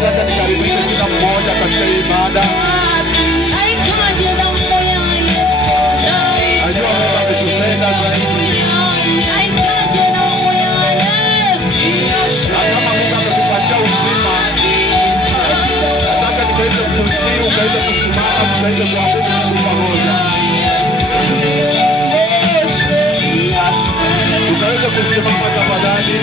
basi hata nikaribisha kila mmoja katika ibada. Najua Mungu ametupenda zaidi. Kama Mungu amekupatia uzima, nataka nikaweze kutii, ukaweze kusimama, tukaweze kuabudu Mungu pamoja. Tukaweze kusimama tafadhali.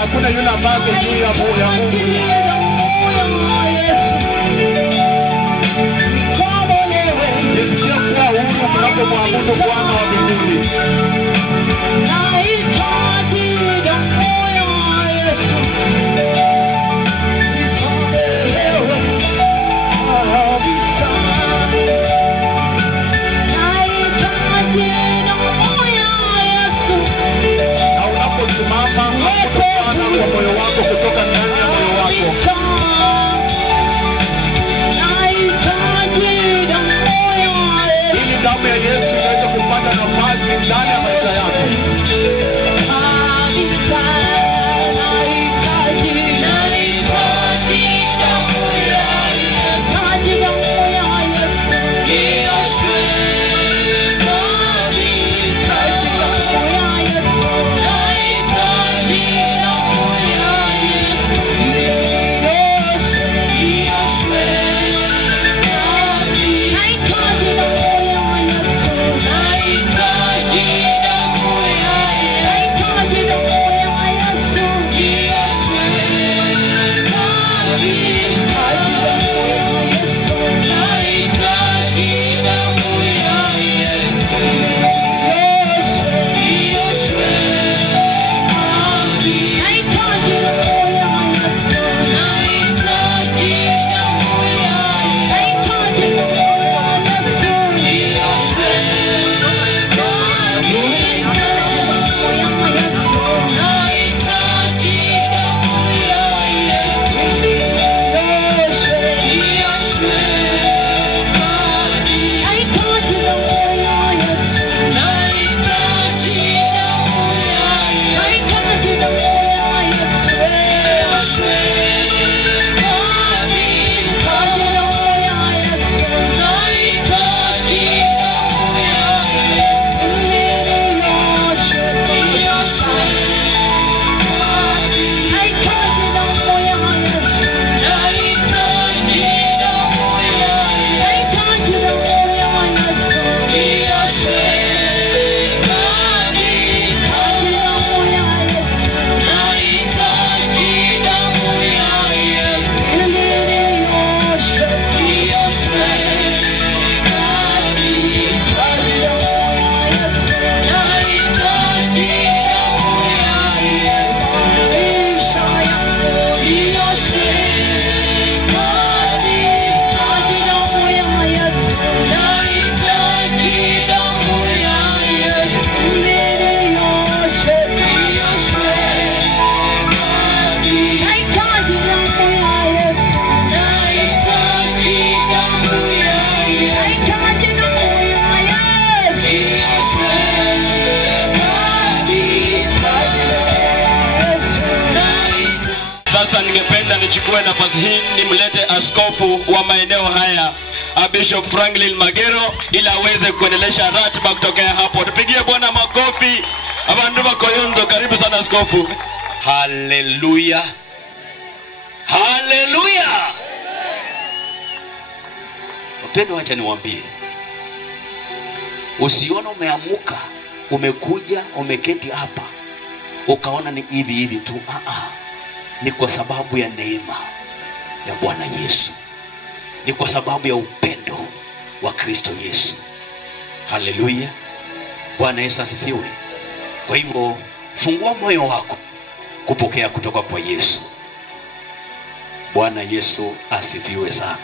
Hakuna yule ambaye juu ya Mungu. Jisikia kuwa huru mnapomwabudu Bwana wa mbinguni. Na unaposimama kwa moyo wako, kutoka ndani ya moyo wako, ili damu ya Yesu iweze kupata nafasi ndani ya maisha yako. Sasa ningependa nichukue nafasi hii nimlete askofu wa maeneo haya, Bishop Franklin Magero, ili aweze kuendelesha ratiba kutokea hapo. Tupigie Bwana makofi. Abandu bakoyonzo, karibu sana askofu. Haleluya. Haleluya. Mpendwa, acha niwaambie, usione umeamuka, umekuja, umeketi hapa ukaona ni hivi hivi tu. Ni kwa sababu ya neema ya Bwana Yesu. Ni kwa sababu ya upendo wa Kristo Yesu. Haleluya. Bwana Yesu asifiwe. Kwa hivyo fungua moyo wako kupokea kutoka kwa Yesu. Bwana Yesu asifiwe sana.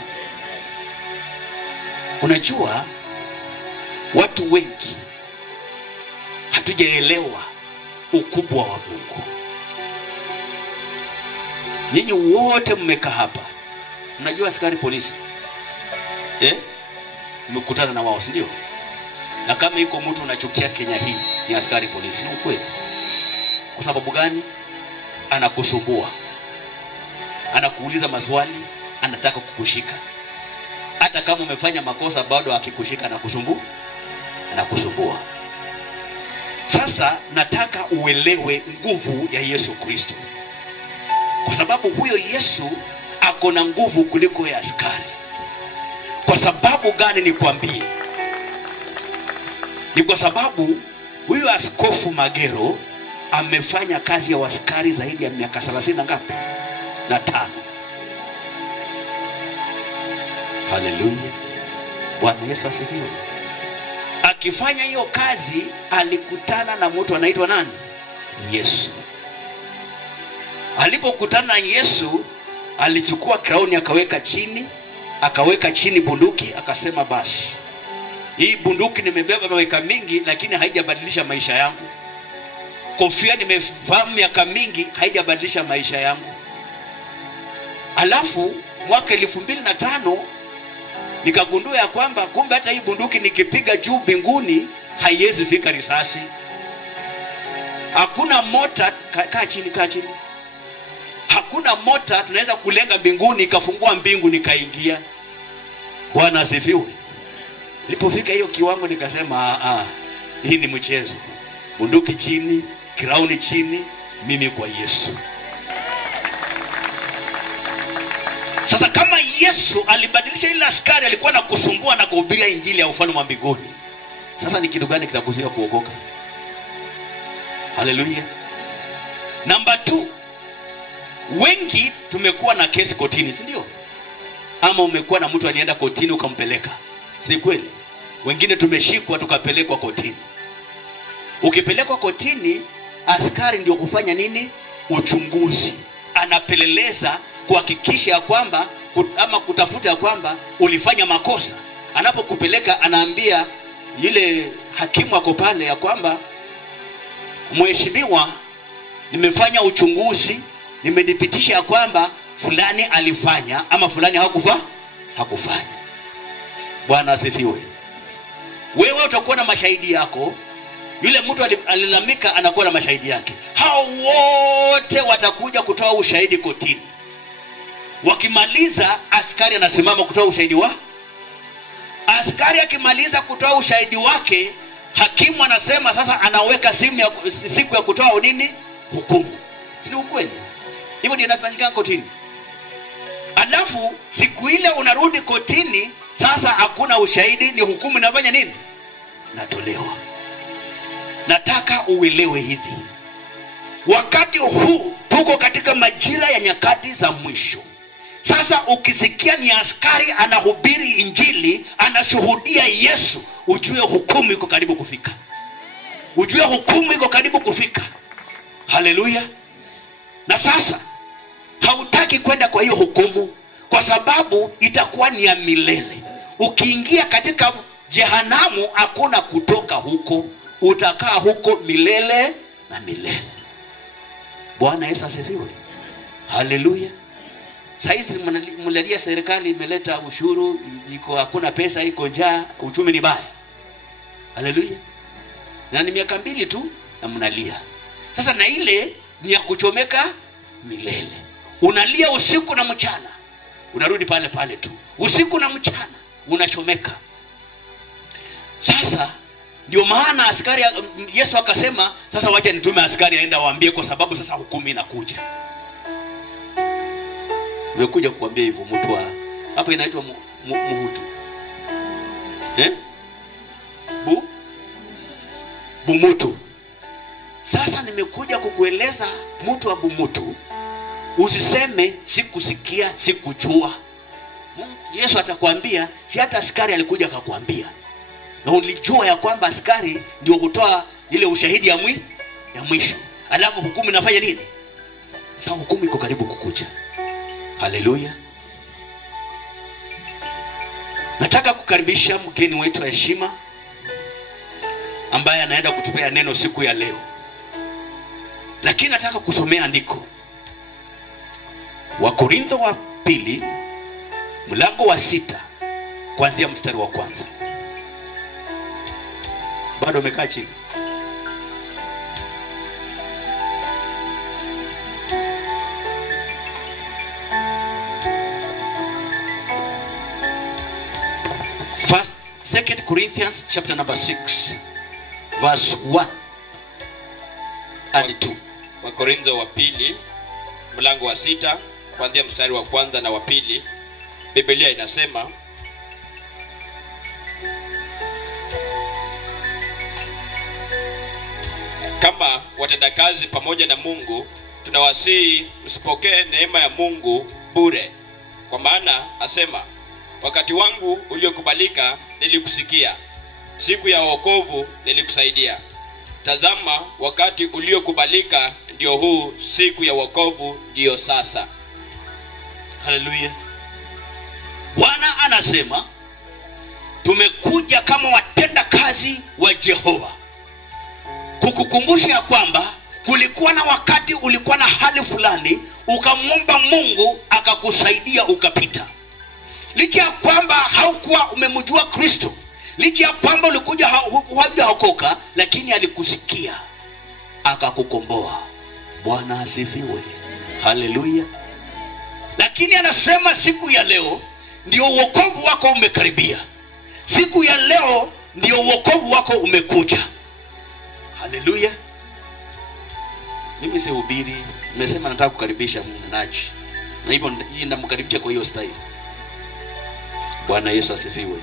Unajua Watu wengi hatujaelewa ukubwa wa Mungu. Nyinyi wote mmekaa hapa, mnajua askari polisi mmekutana na wao, si ndio? Na kama yuko mtu unachukia Kenya hii ni askari polisi, ni kweli. Kwa sababu gani? Anakusumbua, anakuuliza maswali, anataka kukushika. Hata kama umefanya makosa bado akikushika anakusumbua. Sasa nataka uelewe nguvu ya Yesu Kristo, kwa sababu huyo Yesu ako na nguvu kuliko ya askari. Kwa sababu gani nikwambie? Ni kwa sababu huyo Askofu Magero amefanya kazi ya askari zaidi ya miaka 30 na ngapi? Na 5. Haleluya. Bwana Yesu asifiwe. Akifanya hiyo kazi alikutana na mtu anaitwa nani? Yesu. Alipokutana na Yesu, alichukua crown akaweka chini bunduki, akasema basi, hii bunduki nimebeba miaka mingi lakini haijabadilisha maisha yangu. Kofia nimefahamu miaka mingi, haijabadilisha maisha yangu. Alafu mwaka 2005 nikagundua ya kwamba kumbe hata hii bunduki nikipiga juu mbinguni haiwezi fika risasi. Hakuna mota, kaa chini. Hakuna mota tunaweza kulenga mbinguni ikafungua mbingu nikaingia. Bwana asifiwe. Nilipofika hiyo kiwango nikasema hii ni mchezo. Bunduki chini, crown chini, mimi kwa Yesu. Sasa kama Yesu alibadilisha ile askari alikuwa na kusumbua na kuhubiria injili ya ufalme wa mbinguni, sasa ni kitu gani kitakuzuia kuokoka? Haleluya. Number 2, wengi tumekuwa na kesi kotini, si ndio? Ama umekuwa na mtu alienda kotini ukampeleka, si kweli? Wengine tumeshikwa tukapelekwa kotini. Ukipelekwa kotini, askari ndio kufanya nini? Uchunguzi. Anapeleleza kuhakikisha ya kwamba ama kutafuta ya kwamba ulifanya makosa. Anapokupeleka anaambia yule hakimu ako pale ya kwamba, mheshimiwa, nimefanya uchunguzi, nimedhibitisha ya kwamba fulani alifanya ama fulani hakufanya. Bwana asifiwe. Wewe utakuwa na mashahidi yako, yule mtu alilalamika anakuwa na mashahidi yake. Hao wote watakuja kutoa ushahidi kotini. Wakimaliza, askari anasimama kutoa ushahidi askari akimaliza kutoa ushahidi wake, hakimu anasema sasa anaweka siku ya kutoa nini? Hukumu. Si ukweli? Hivyo ndio inafanyika kotini. Alafu siku ile unarudi kotini, sasa hakuna ushahidi, ni hukumu inafanya nini? Natolewa. Nataka uelewe hivi. Wakati huu tuko katika majira ya nyakati za mwisho. Sasa ukisikia ni askari anahubiri injili, anashuhudia Yesu, ujue hukumu iko karibu kufika. Ujue hukumu iko karibu kufika. Haleluya. Na sasa hautaki kwenda kwa hiyo hukumu, kwa sababu itakuwa ni ya milele. Ukiingia katika jehanamu hakuna kutoka huko, utakaa huko milele na milele. Bwana Yesu asifiwe. Haleluya. Saizi mnalia serikali imeleta ushuru, hakuna pesa, iko njaa, uchumi ni baya. Haleluya. Na ni miaka 2 tu na mnalia. Sasa na ile ni ya kuchomeka milele. Unalia usiku na mchana, unarudi pale pale tu. Usiku na mchana unachomeka. Sasa ndio maana askari, Yesu akasema sasa wacha nitume askari aenda waambie, kwa sababu sasa hukumu inakuja. Nimekuja kukuambia hivyo mtu wa hapa inaitwa Muhutu. Bumutu. Sasa nimekuja kukueleza mtu wa Bumutu. Usiseme sikusikia, sikujua. Yesu atakwambia, si hata askari alikuja akakwambia. Na ulijua ya kwamba askari ndio kutoa ile ushahidi ya mwisho. Alafu hukumu inafanya nini? Sasa hukumu iko karibu kukuja. Haleluya. Nataka kukaribisha mgeni wetu wa heshima, ambaye anaenda kutupea neno siku ya leo. Lakini nataka kusomea andiko. Wakorintho wa pili mlango wa 6 kuanzia mstari wa 1. Bado umekaa chini? Second Corinthians chapter number 6 verse 1 and 2. Wakorintho wa pili mlango wa 6 kuanzia mstari wa 1 na wa 2. Biblia inasema, kama watendakazi pamoja na Mungu, tunawasihi msipokee neema ya Mungu bure. Kwa maana asema, wakati wangu uliokubalika nilikusikia, siku ya wokovu nilikusaidia. Tazama, wakati uliokubalika ndio huu, siku ya wokovu ndio sasa. Haleluya. Bwana anasema tumekuja kama watenda kazi wa Jehova kukukumbusha kwamba kulikuwa na wakati ulikuwa na hali fulani, ukamwomba Mungu akakusaidia ukapita. Licha ya kwamba haukuwa umemjua Kristo, licha ya kwamba ulikuja hujaokoka, lakini alikusikia akakukomboa. Bwana asifiwe. Haleluya. Lakini anasema siku ya leo ndio wokovu wako umekaribia. Siku ya leo ndio wokovu wako umekuja. Haleluya. Mimi sihubiri, nimesema nataka kukaribisha mnenaji, na hivyo ninamkaribisha kwa hiyo style. Bwana Yesu asifiwe.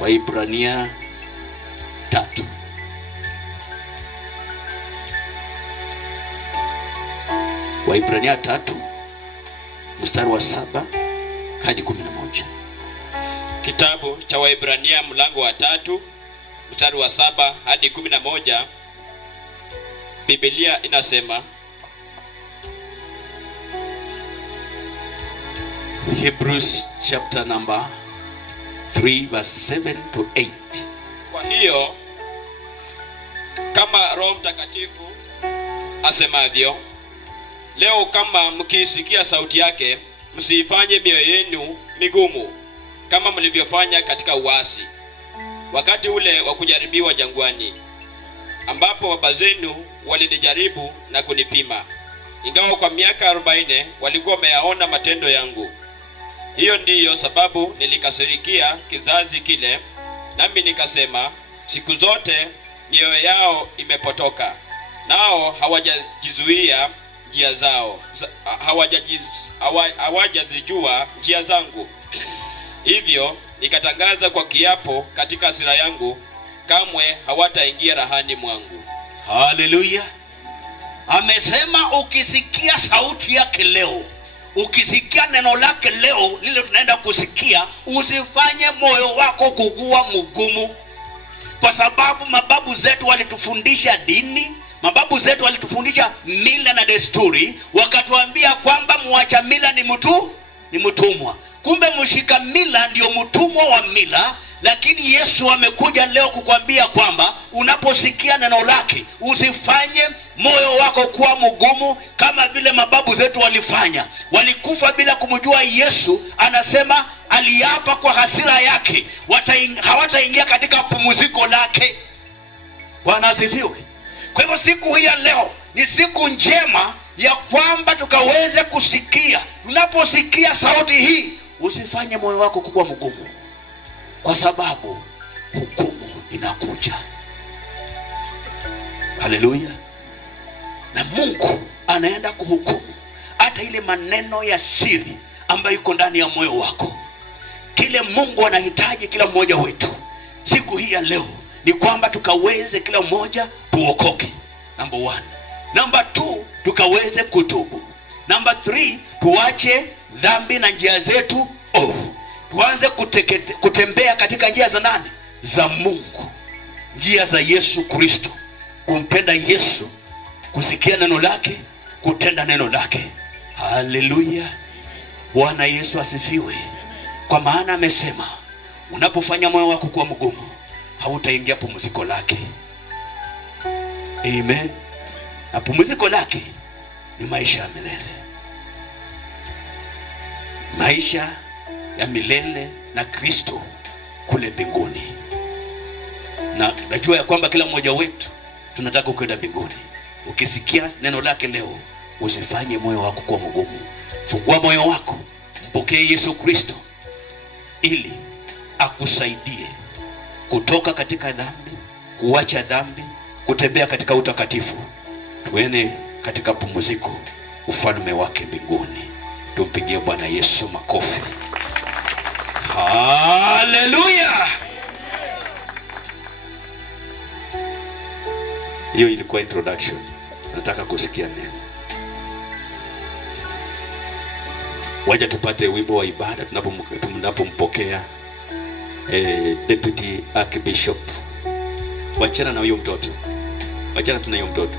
Waibrania 3. Waibrania 3 mstari wa 7 hadi 11. Kitabu cha Waibrania mlango wa 3 mstari wa 7 hadi 11. Biblia inasema, Hebrews chapter number 3 verse 7 to 8. Kwa hiyo kama Roho Mtakatifu asemavyo, leo kama mkisikia sauti yake, msifanye mioyo yenu migumu kama mlivyofanya katika uasi wakati ule wa kujaribiwa jangwani, ambapo baba zenu walinijaribu na kunipima, ingawa kwa miaka 40 walikuwa wameyaona matendo yangu. Hiyo ndiyo sababu nilikasirikia kizazi kile, nami nikasema, siku zote mioyo yao imepotoka, nao hawajajizuia njia zao, hawajazijua njia zangu. Hivyo nikatangaza kwa kiapo katika hasira yangu, kamwe hawataingia rahani mwangu. Haleluya. Amesema ukisikia sauti yake leo, ukisikia neno lake leo lile tunaenda kusikia, usifanye moyo wako kugua mgumu. Kwa sababu mababu zetu walitufundisha dini, mababu zetu walitufundisha mila na desturi, wakatuambia kwamba muacha mila ni mtumwa. Kumbe mshika mila ndio mtumwa wa mila. Lakini Yesu amekuja leo kukwambia kwamba unaposikia neno lake, usifanye moyo wako kuwa mgumu kama vile mababu zetu walifanya. Walikufa bila kumjua Yesu. Anasema aliapa kwa hasira yake hawataingia katika pumziko lake. Bwana asifiwe. Kwa hivyo siku hii ya leo ni siku njema ya kwamba tukaweze kusikia. Tunaposikia sauti hii, usifanye moyo wako kuwa mgumu, kwa sababu hukumu inakuja. Haleluya. Na Mungu anaenda kuhukumu hata ile maneno ya siri ambayo iko ndani ya moyo wako. Kile Mungu anahitaji kila mmoja wetu siku hii ya leo ni kwamba tukaweze kila mmoja tuokoke. Number 1. Number 2, tukaweze kutubu. Number 3, tuache dhambi na njia zetu ovu. Tuanze kutembea katika njia za nani? Za Mungu. Njia za Yesu Kristo. Kumpenda Yesu, kusikia neno lake, kutenda neno lake. Haleluya. Bwana Yesu asifiwe. Kwa maana amesema unapofanya moyo wako kuwa mgumu, hautaingia pumziko lake. Amen. Na pumziko lake ni maisha ya milele. Maisha ya milele na Kristo kule mbinguni. Na najua ya kwamba kila mmoja wetu tunataka kwenda mbinguni. Ukisikia neno lake leo, usifanye moyo wako kuwa mgumu. Fungua moyo wako, mpokee Yesu Kristo ili akusaidie kutoka katika dhambi, kuacha dhambi, kutembea katika utakatifu. Tuende katika pumziko, ufalme wake mbinguni. Tumpigie Bwana Yesu makofi. Haleluya! Hiyo ilikuwa introduction. Nataka kusikia neno. Wacha tupate wimbo wa ibada tunapompokea Deputy Archbishop. Wachana na huyo mtoto. Wachana tuna huyo mtoto.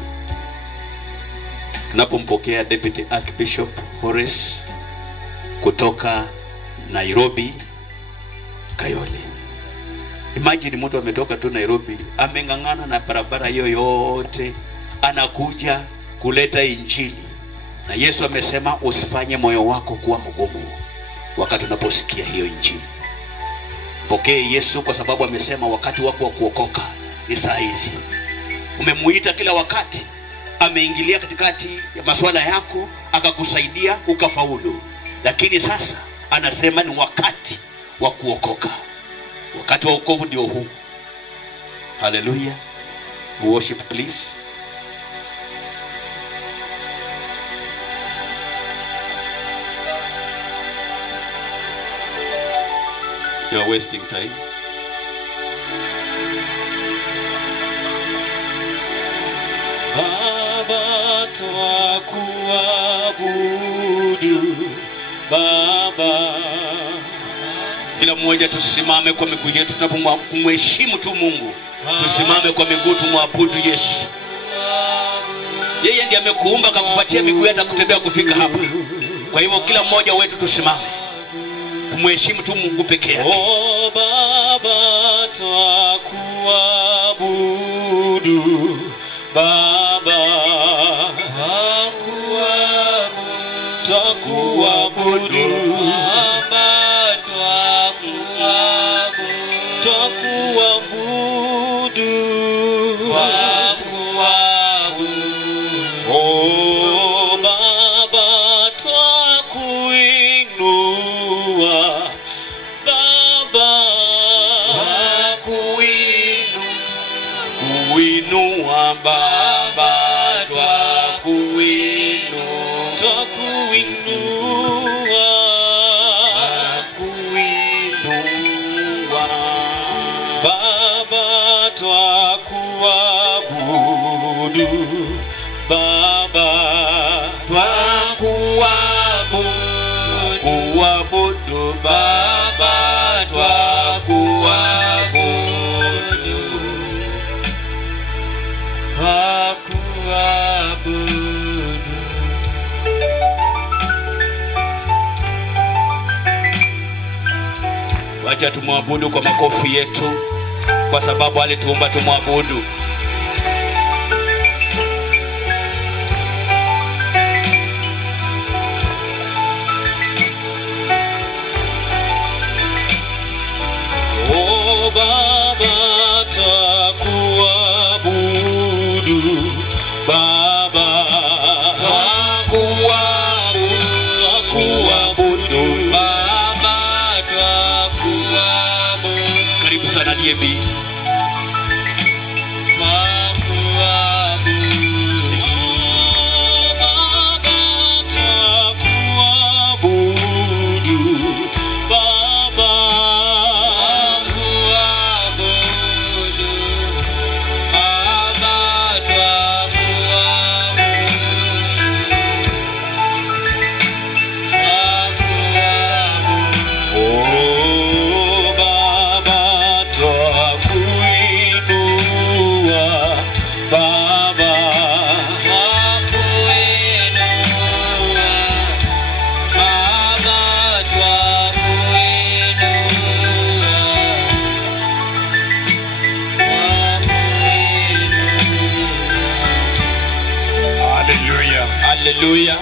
Tunapompokea Deputy Archbishop Horace kutoka Nairobi Kayole. Imagine mtu ametoka tu Nairobi, amengangana na barabara hiyo yote, anakuja kuleta injili. Na Yesu amesema usifanye moyo wako kuwa mgumu wakati unaposikia hiyo injili. Pokea Yesu kwa sababu amesema wakati wako wa kuokoka ni saa hizi. Umemuita kila wakati, ameingilia katikati ya masuala yako, akakusaidia ukafaulu. Lakini sasa anasema ni wakati wa kuokoka. Wakati wa wokovu ndio huu. Hallelujah. Worship please. You are wasting time. Baba twakuabudu Baba. Kila mmoja tusimame kwa miguu yetu tunapomheshimu tu Mungu. Tusimame kwa miguu tumwabudu Yesu. Yeye ndiye amekuumba akakupatia miguu hata kutembea kufika hapa. Kwa hivyo kila mmoja wetu tusimame. Tumheshimu tu Mungu peke yake. Oh Baba twakuabudu Baba. Twakuabudu Baba, twakuabudu. Oh Baba twakuinua Baba, kuinua Baba, Baba twakuabudu Baba, kuabudu Baba, Wacha tumwabudu kwa makofi yetu, kwa sababu alituumba tumwabudu. Oh Baba twakuabudu Baba, Twakuabudu Baba, karibu sana DMB. Oh Baba twakuabudu Hallelujah.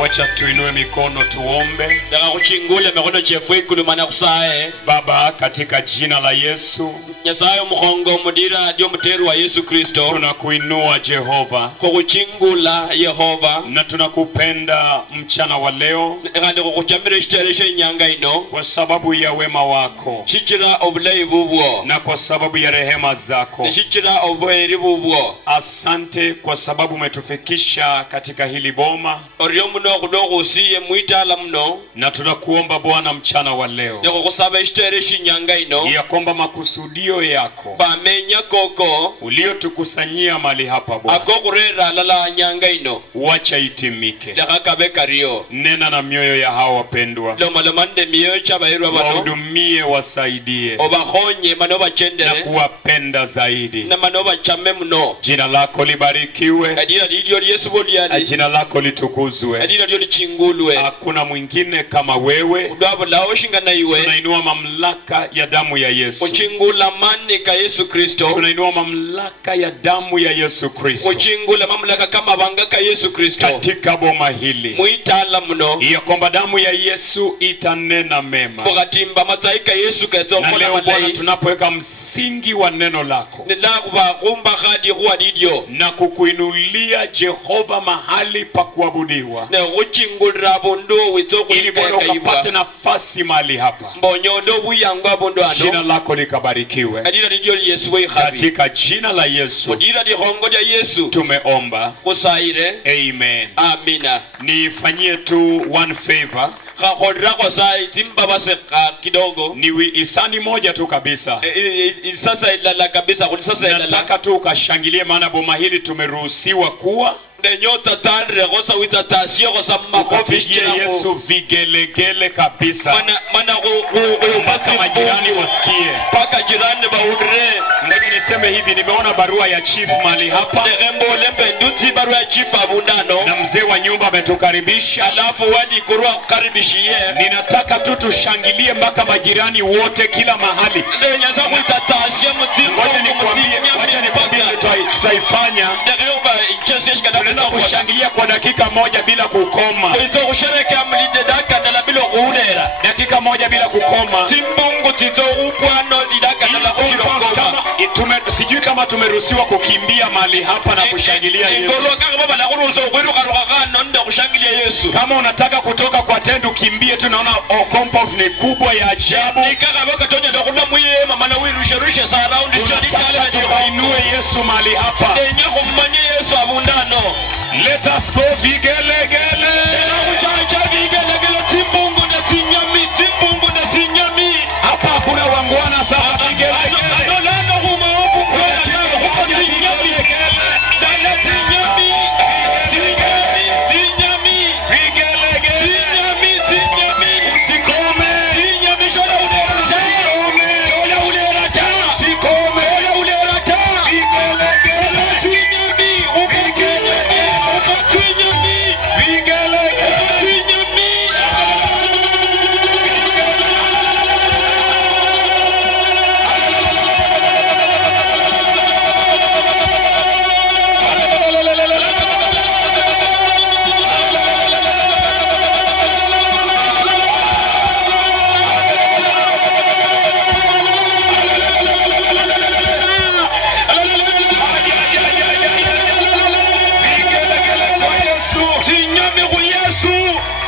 Wacha tuinue mikono tuombe. Daga kuchingule mikono chefu ikulumana kusae. Baba, katika jina la Yesu, Nyasaye muhongo mudira dio muteru wa Yesu Kristo. tunakuinua Jehova, Kukuchingula Yehova. na tunakupenda mchana wa leo Kandi kukuchamire shitereshe nyanga ino. kwa sababu ya wema wako Chichira obulei bubwo. na kwa sababu ya rehema zako. Chichira obuheri bubwo. Asante kwa sababu umetufikisha katika hili boma, Oriyo muno kudogo usiye muitala muno. na tunakuomba Bwana mchana wa leo Yako kusaba shitereshe nyanga ino. ya kwamba makusudio yako Bamenya koko. uliotukusanyia mali hapa Bwana, Ako kurera lala nyanga ino. wacha itimike. Daga kabeka rio. Nena na mioyo ya hawa wapendwa, Lomalomande miyo chabayirwa bano. wahudumie, wasaidie Obahonye manoba na chendere. kuwapenda zaidi. Na manoba chame muno. Jina lako libarikiwe, Adira didio Yesu bodiali. jina lako litukuzwe. Adira didio chingulwe. Hakuna mwingine kama wewe. Udwabo lao shingana iwe. Tunainua mamlaka ya damu ya Yesu. Uchingula mane ka Yesu Kristo. Tunainua mamlaka ya damu ya Yesu Kristo Uchingula mamlaka kama banga ka Yesu Kristo. katika boma hili, Muitala muno. ya kwamba damu ya Yesu itanena mema. Bogatimba mataika Yesu kazo Na mona leo Bwana, malai. tunapoweka msingi wa neno lako Nila kuba kumba hadi huwa didio. na kukuinulia Jehova mahali pa kuabudiwa, Na uchingulra bondo witoku ili Bwana ukapate nafasi mahali hapa. Mbonyondo buyangwa bondo Jina ano. lako likabarikiwe Adira didio Yesu we habi. katika jina la Yesu Udira di hongo dia Yesu. tumeomba, Kusaire. amen. Amina. Nifanyie tu one favor, Kakodra kwa sai timba base kidogo. ni isani moja tu kabisa. Sasa ilala kabisa kunisasa ilala. Nataka tu ukashangilie, maana boma hili tumeruhusiwa kuwa Nyota tandre kosa wita tasio kosa makofi ukapigia Yesu vigelegele kabisa, mana mpaka majirani wasikie. paka jirani baudre. Ngoja niseme hivi, nimeona barua ya chief mali hapa, Nembo lembe nduti barua ya chifa abundano. na mzee wa nyumba ametukaribisha. Alafu wadi kurua kukaribishie. Ninataka tu tushangilie mpaka majirani wote kila mahali. Nyaza wita tasio mutimbo. Ngoja nikwambie tutaifanya. Tunaenda kushangilia kwa dakika moja bila kukoma. Ito kusherekea mlide daka dala bilo kuunera. Dakika moja bila kukoma. Timbongo tito upwano didaka dala kushirokoma. Sijui kama tumeruhusiwa kukimbia mali hapa na kushangilia Yesu. Ngolo kaka baba na kuruhusu kwiruka ruka ndio kushangilia Yesu. Kama unataka kutoka kwa tent ukimbie, tunaona compound ni kubwa ya ajabu. Nikaka boka tonya ndo kuna mwiye mama na wirushe sa round chodi kale na Tuinue Yesu mali hapa. Enye kumanye Yesu abundano. Let us go vigelegele. Uchacha vigelegele timbungu na tinyami, timbungu na tinyami. Hapa kuna wangwana sana vigelegele. Ndio kuma huko kwa huko tinyami. Dala tinyami. Tinyami. Vigelegele. Tinyami. Usikome. Tinyami shona ulerata. Shona ulerata. Usikome. Shona ulerata. Vigelegele. Tinyami. Uko tinyami. Uko tinyami. Vigelegele. Tinyami. Tinyami kwa Yesu.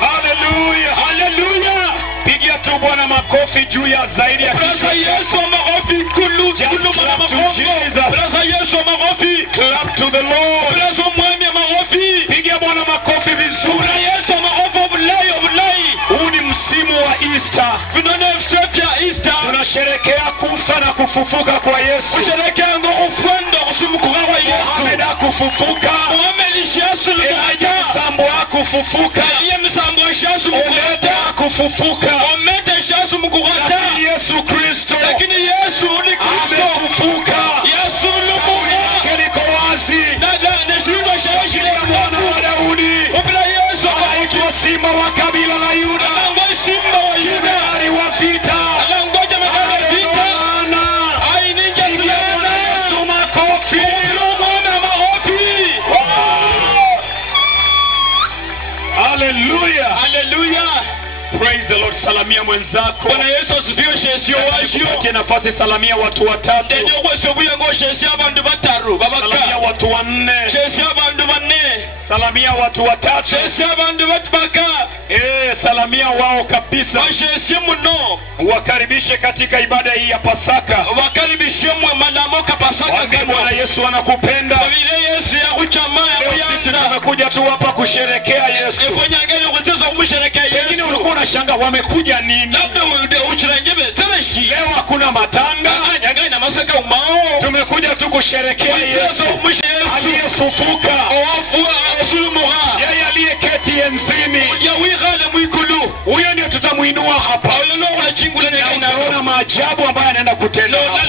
Hallelujah. Hallelujah. Pigia tu Bwana makofi juu ya zaidi ya Praise kichwa. Yesu makofi kulu Just kulu clap to makofi. Jesus. Praise Yesu makofi. Clap to the Lord. Praise mwami makofi. Pigia Bwana makofi vizuri. Sura Yesu makofi obulai. Huu ni msimu wa Easter. Vinone mstefia Easter. Tunasherekea kufa na kufufuka kwa Yesu. Kusherekea ngo ufwendo kusumukuka kwa Yesu. Muhammad akufufuka. Muhammad Yesu Elijah Sambo akufufuka. Iye misambo Yesu mukugata. Akufufuka. Omete Yesu mukugata. Lakini Yesu Kristo Lakini Yesu ni Kristo. amefufuka. Yesu ni Mungu. Yake liko wazi. Na shirika shawishi Ya mwana wa Daudi. Obla Yesu Anaitwa Simba wa kabila la Yuda. Alango simba wa Yuda. Jemedari wa vita. Alangoja magana vita. Maana Ai ninja tulana. Yesu makofi. Ulo mwana mahofi. Lord, salamia mwenzako. Bwana Yesu asifiwe shesio washio. Patie nafasi, salamia watu watatu. Ndio kwese buyango shesio abantu bataru babaka. Salamia watu wanne. Shesio abantu banne. Salamia watu watatu. Shesio abantu batbaka. Salamia wao kabisa. Shesio muno. Wakaribishe katika ibada hii ya Pasaka. Wakaribishe mwe malamo ka Pasaka kama Bwana Yesu anakupenda. Vile Yesu yakuchamaa Sisi tumekuja tu hapa kusherekea Yesu. Ifanyangeni kutezo kumsherekea Yesu. Wengine ulikuwa unashangaa wamekuja nini? Labda uchirangebe tereshi. Leo hakuna matanga. Nyangani na masaka umao. Tumekuja tu kusherekea Yesu. Aliyefufuka. Yeye aliyeketi enzini. Huyo ndio tutamuinua hapa. Unaona maajabu ambayo anaenda kutenda hapa.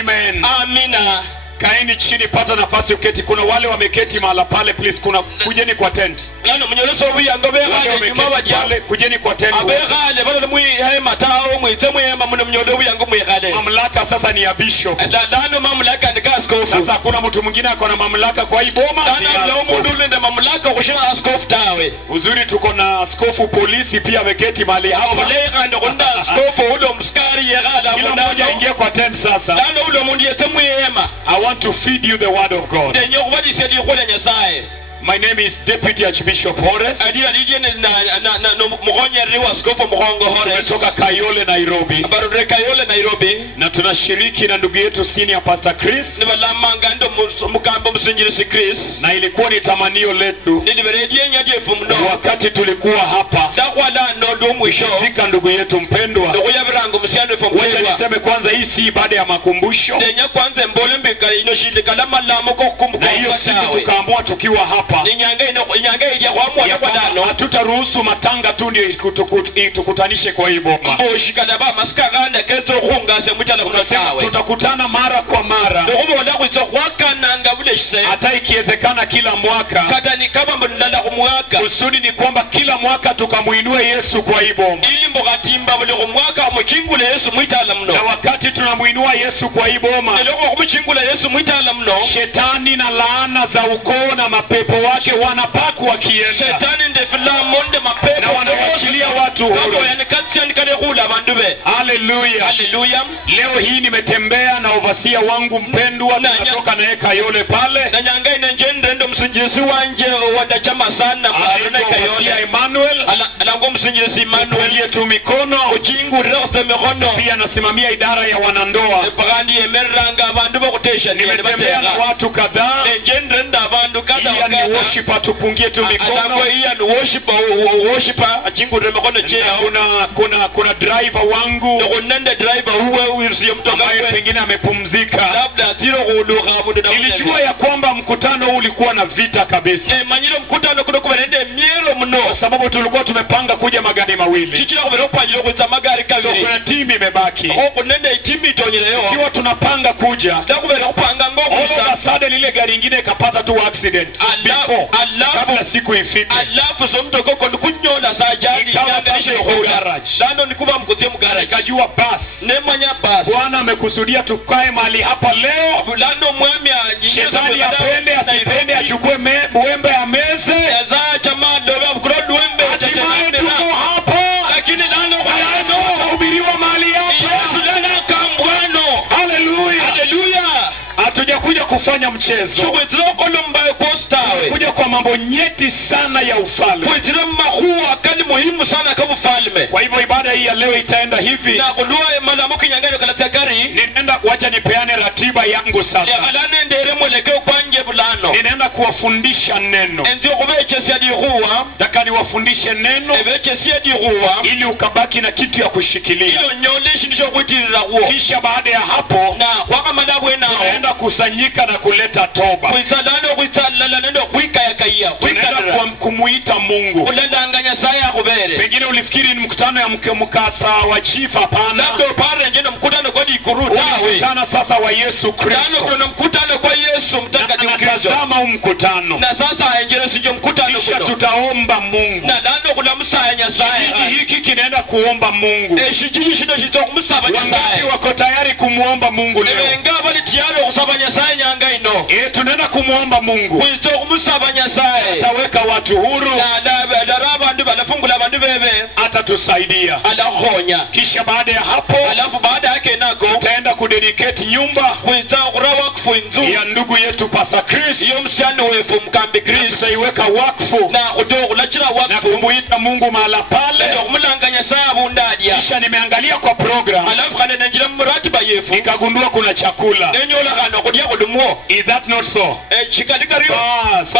Amen. Amina. Kaeni chini, pata nafasi uketi. Kuna wale wameketi mahala pale, please. Kuna kujeni kwa tent. Nano mnyoleso buyango begale nyuma bajale kujeni kwa tent. Abegale balo mwi hema tao mwite mwema mno mnyodo buyango mwegale. Mamlaka sasa ni ya bishop. Dano mamlaka ni askofu. Sasa kuna mtu mwingine ako na mamlaka kwa hii boma. Dano leo mudule na mamlaka kushina askofu tawe. Uzuri tuko na askofu polisi pia ameketi mahali hapa. Olega ndo konda askofu ulo mskari yegala. Kila mmoja ingie kwa tent sasa. Dano ulo mundi yete mwema. I want to feed you the word of God. Denyo kubadi sedi kwa nyasaye. My name is Deputy Archbishop Horace. Adira nije na mgonye riwa askofu mgongo Horace. Tumetoka Kayole, Nairobi. Barudre Kayole, Nairobi. Na tunashiriki na ndugu yetu Senior Pastor Chris. Nibalamanga ndo mukamba msinjirisi Chris. Na ilikuwa ni tamanio letu. Niliberedie nyajefu mno. Wakati tulikuwa hapa. Dakwala ndo mwisho. Zika ndugu yetu mpendwa. Ndugu ya birango msiano fo mpendwa. Wacha niseme kwanza hii si ibada ya makumbusho. Denya kwanza mbole mbika inoshinde kalama lamo ko kumbuka. Na hiyo siku tukaamua tukiwa hapa. Inyanga idia kwa mwana kwa dano. Hatutaruhusu matanga tu ndio tukutanishe kwa hii boma. Shikana ba maskaganda kezo kunga se mutana kunasawe. Tutakutana mara kwa mara. Ndugu wanda kuisokwaka na ngabule shise. Hata ikiwezekana kila mwaka. Kata ni kama mbundala kumwaka. Kusudi ni kwamba kila mwaka tukamuinue Yesu kwa hii boma. Ili mbogatimba bule kumwaka mchingule Yesu mwitala mno. Na wakati tunamuinua Yesu kwa hii boma. Ndio kumchingula Yesu mwitala mno. Shetani na laana za ukoo na mapepo wake wanapaku wakienda. Shetani ndefila monde mapepo. Na wanaachilia watu huru. Kama yanakatsia nikadekula bandube. Hallelujah. Hallelujah. Leo hii nimetembea na overseer wangu mpendwa kutoka naye Kayole pale. Na nyanga ina njende ndo msinjirisi wanje wadachama sana na Kayole. Emmanuel. Alango msinjirisi Emmanuel. Yetu mikono. Uchingu rasta mikono. Pia nasimamia idara ya wanandoa. Pagandi emeranga banduba kutesha. Nimetembea na watu kadhaa. Njende nda bandu kadha wakadha. Iya ni worshiper tupungie tu mikono. Alango iya ni worshiper. Uchingu mikono cheo. Kuna driver wangu. Nende driver huwe uirisiye mtoka ambaye pengine amepumzika. Labda tiro kuuluka abudu na nilijua ya kwamba mkutano ulikuwa na vita kabisa. Manyiro mkutano kuno kuberende miero mno. Kwa sababu tulikuwa tumepanga kuja magari mawili. Chichira kubero panyiro kuza magari kabiri. So kuna timu imebaki. Kunende timu itonyeleyo. Ikiwa tunapanga kuja. Takubero kupanga ngoko. Sasa lile gari lingine ikapata tu accident. Kabla siku ifike. Alafu so mtoko kunyola sajali. Ikawa sasa yuko garage. Dano nikuba mkutie mgarage. Kajua bus. Nemanya bus. Bwana amekusudia tukae mahali hapa leo. Lando mwami Shetani apende asipende achukue mwembe ya meze. Yaza chama dobe mkuro duembe. Hatimaye tuko hapa. Lakini dano kwa Yesu kuhubiriwa mahali hapa. Yesu dana kambwano. Hallelujah. Hallelujah. Hatujakuja kufanya mchezo. Kuja kwa mambo nyeti sana ya ufalme. Muhimu sana kama ufalme. Kwa hivyo ibada hii ya leo itaenda hivi. Na kulua malamuki nyangani kalatakari. Ninaenda wacha nipeane ratiba yangu sasa. Ya alane ndere mwelekeo kwanje bulano. Ninaenda kuwafundisha neno. Ndio kubeche siadi huwa. Taka niwafundishe neno. Ebeche siadi huwa. Ili ukabaki na kitu ya kushikilia. Ilo nyoleshi ndisho kuitirira huo. Kisha baada ya hapo. Na waka madabu ena. Tunaenda kusanyika na kuleta toba. Kuitalano nendo kuika ya kaiya. Tunaenda kumuita Mungu. Ulenda anganya saya kubere. Pengine ulifikiri ni mkutano ya mkasa wa chief. Hapana. Labda upare njeno mkutano kwa dikuruta. Mkutano sasa wa Yesu Kristo. Kuna mkutano kwa Yesu mtakatifu Kristo. Tazama mkutano. Na sasa enjele sijo mkutano kisha tutaomba Mungu. Na dano kuna msaya saya. Hiki kinaenda kuomba Mungu. Shijiji shindo shito kumsaba Nyasaye. Wako tayari kumuomba Mungu leo. Ngaba ni tiyari okusaba Nyasaye nyanga ino. Tunaenda kumuomba Mungu Kwiza okumusaba Nyasaye. ataweka watu huru, Dara abantu balafungula abantu bebe. atatusaidia. Alakhonya. Kisha baada ya hapo Alafu baada yake nako tutaenda kudedicate nyumba kwiza okurawa wakfu inzu. ya ndugu yetu Pastor Chris. Iyo msichana wefu mkambi Chris. Tutaiweka wakfu Na kutokulachira na wakfu. kumuita Mungu mahala pale. Ndio kumulanga Nyasaye abundadia. Kisha nimeangalia kwa program Alafu kana nenjira muratiba yefu. nikagundua kuna chakula. Nenyola kana kudia kudumuo. Is that not so? Chikatika rio. Bas,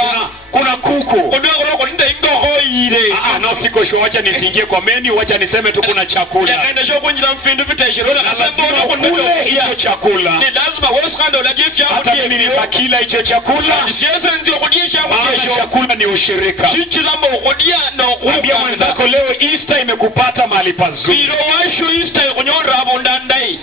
kuna kuku. Kudwa kulinda ingoho ire. No, siko sure, wacha nisiingie kwa menu, wacha niseme tu kuna chakula. Yakaenda shoku njira mfindu viteshiro na Lazima ukule hicho chakula. Ni lazima wesikanda ulagifya Hata mimi nitakila hicho chakula. Siasa ndio kudisha Maana mkesho. chakula ni ushirika. Chichilamo kudia no Ambia mwenzako leo Easter imekupata mahali pazuri. Biro washu Easter kunyora abundandai.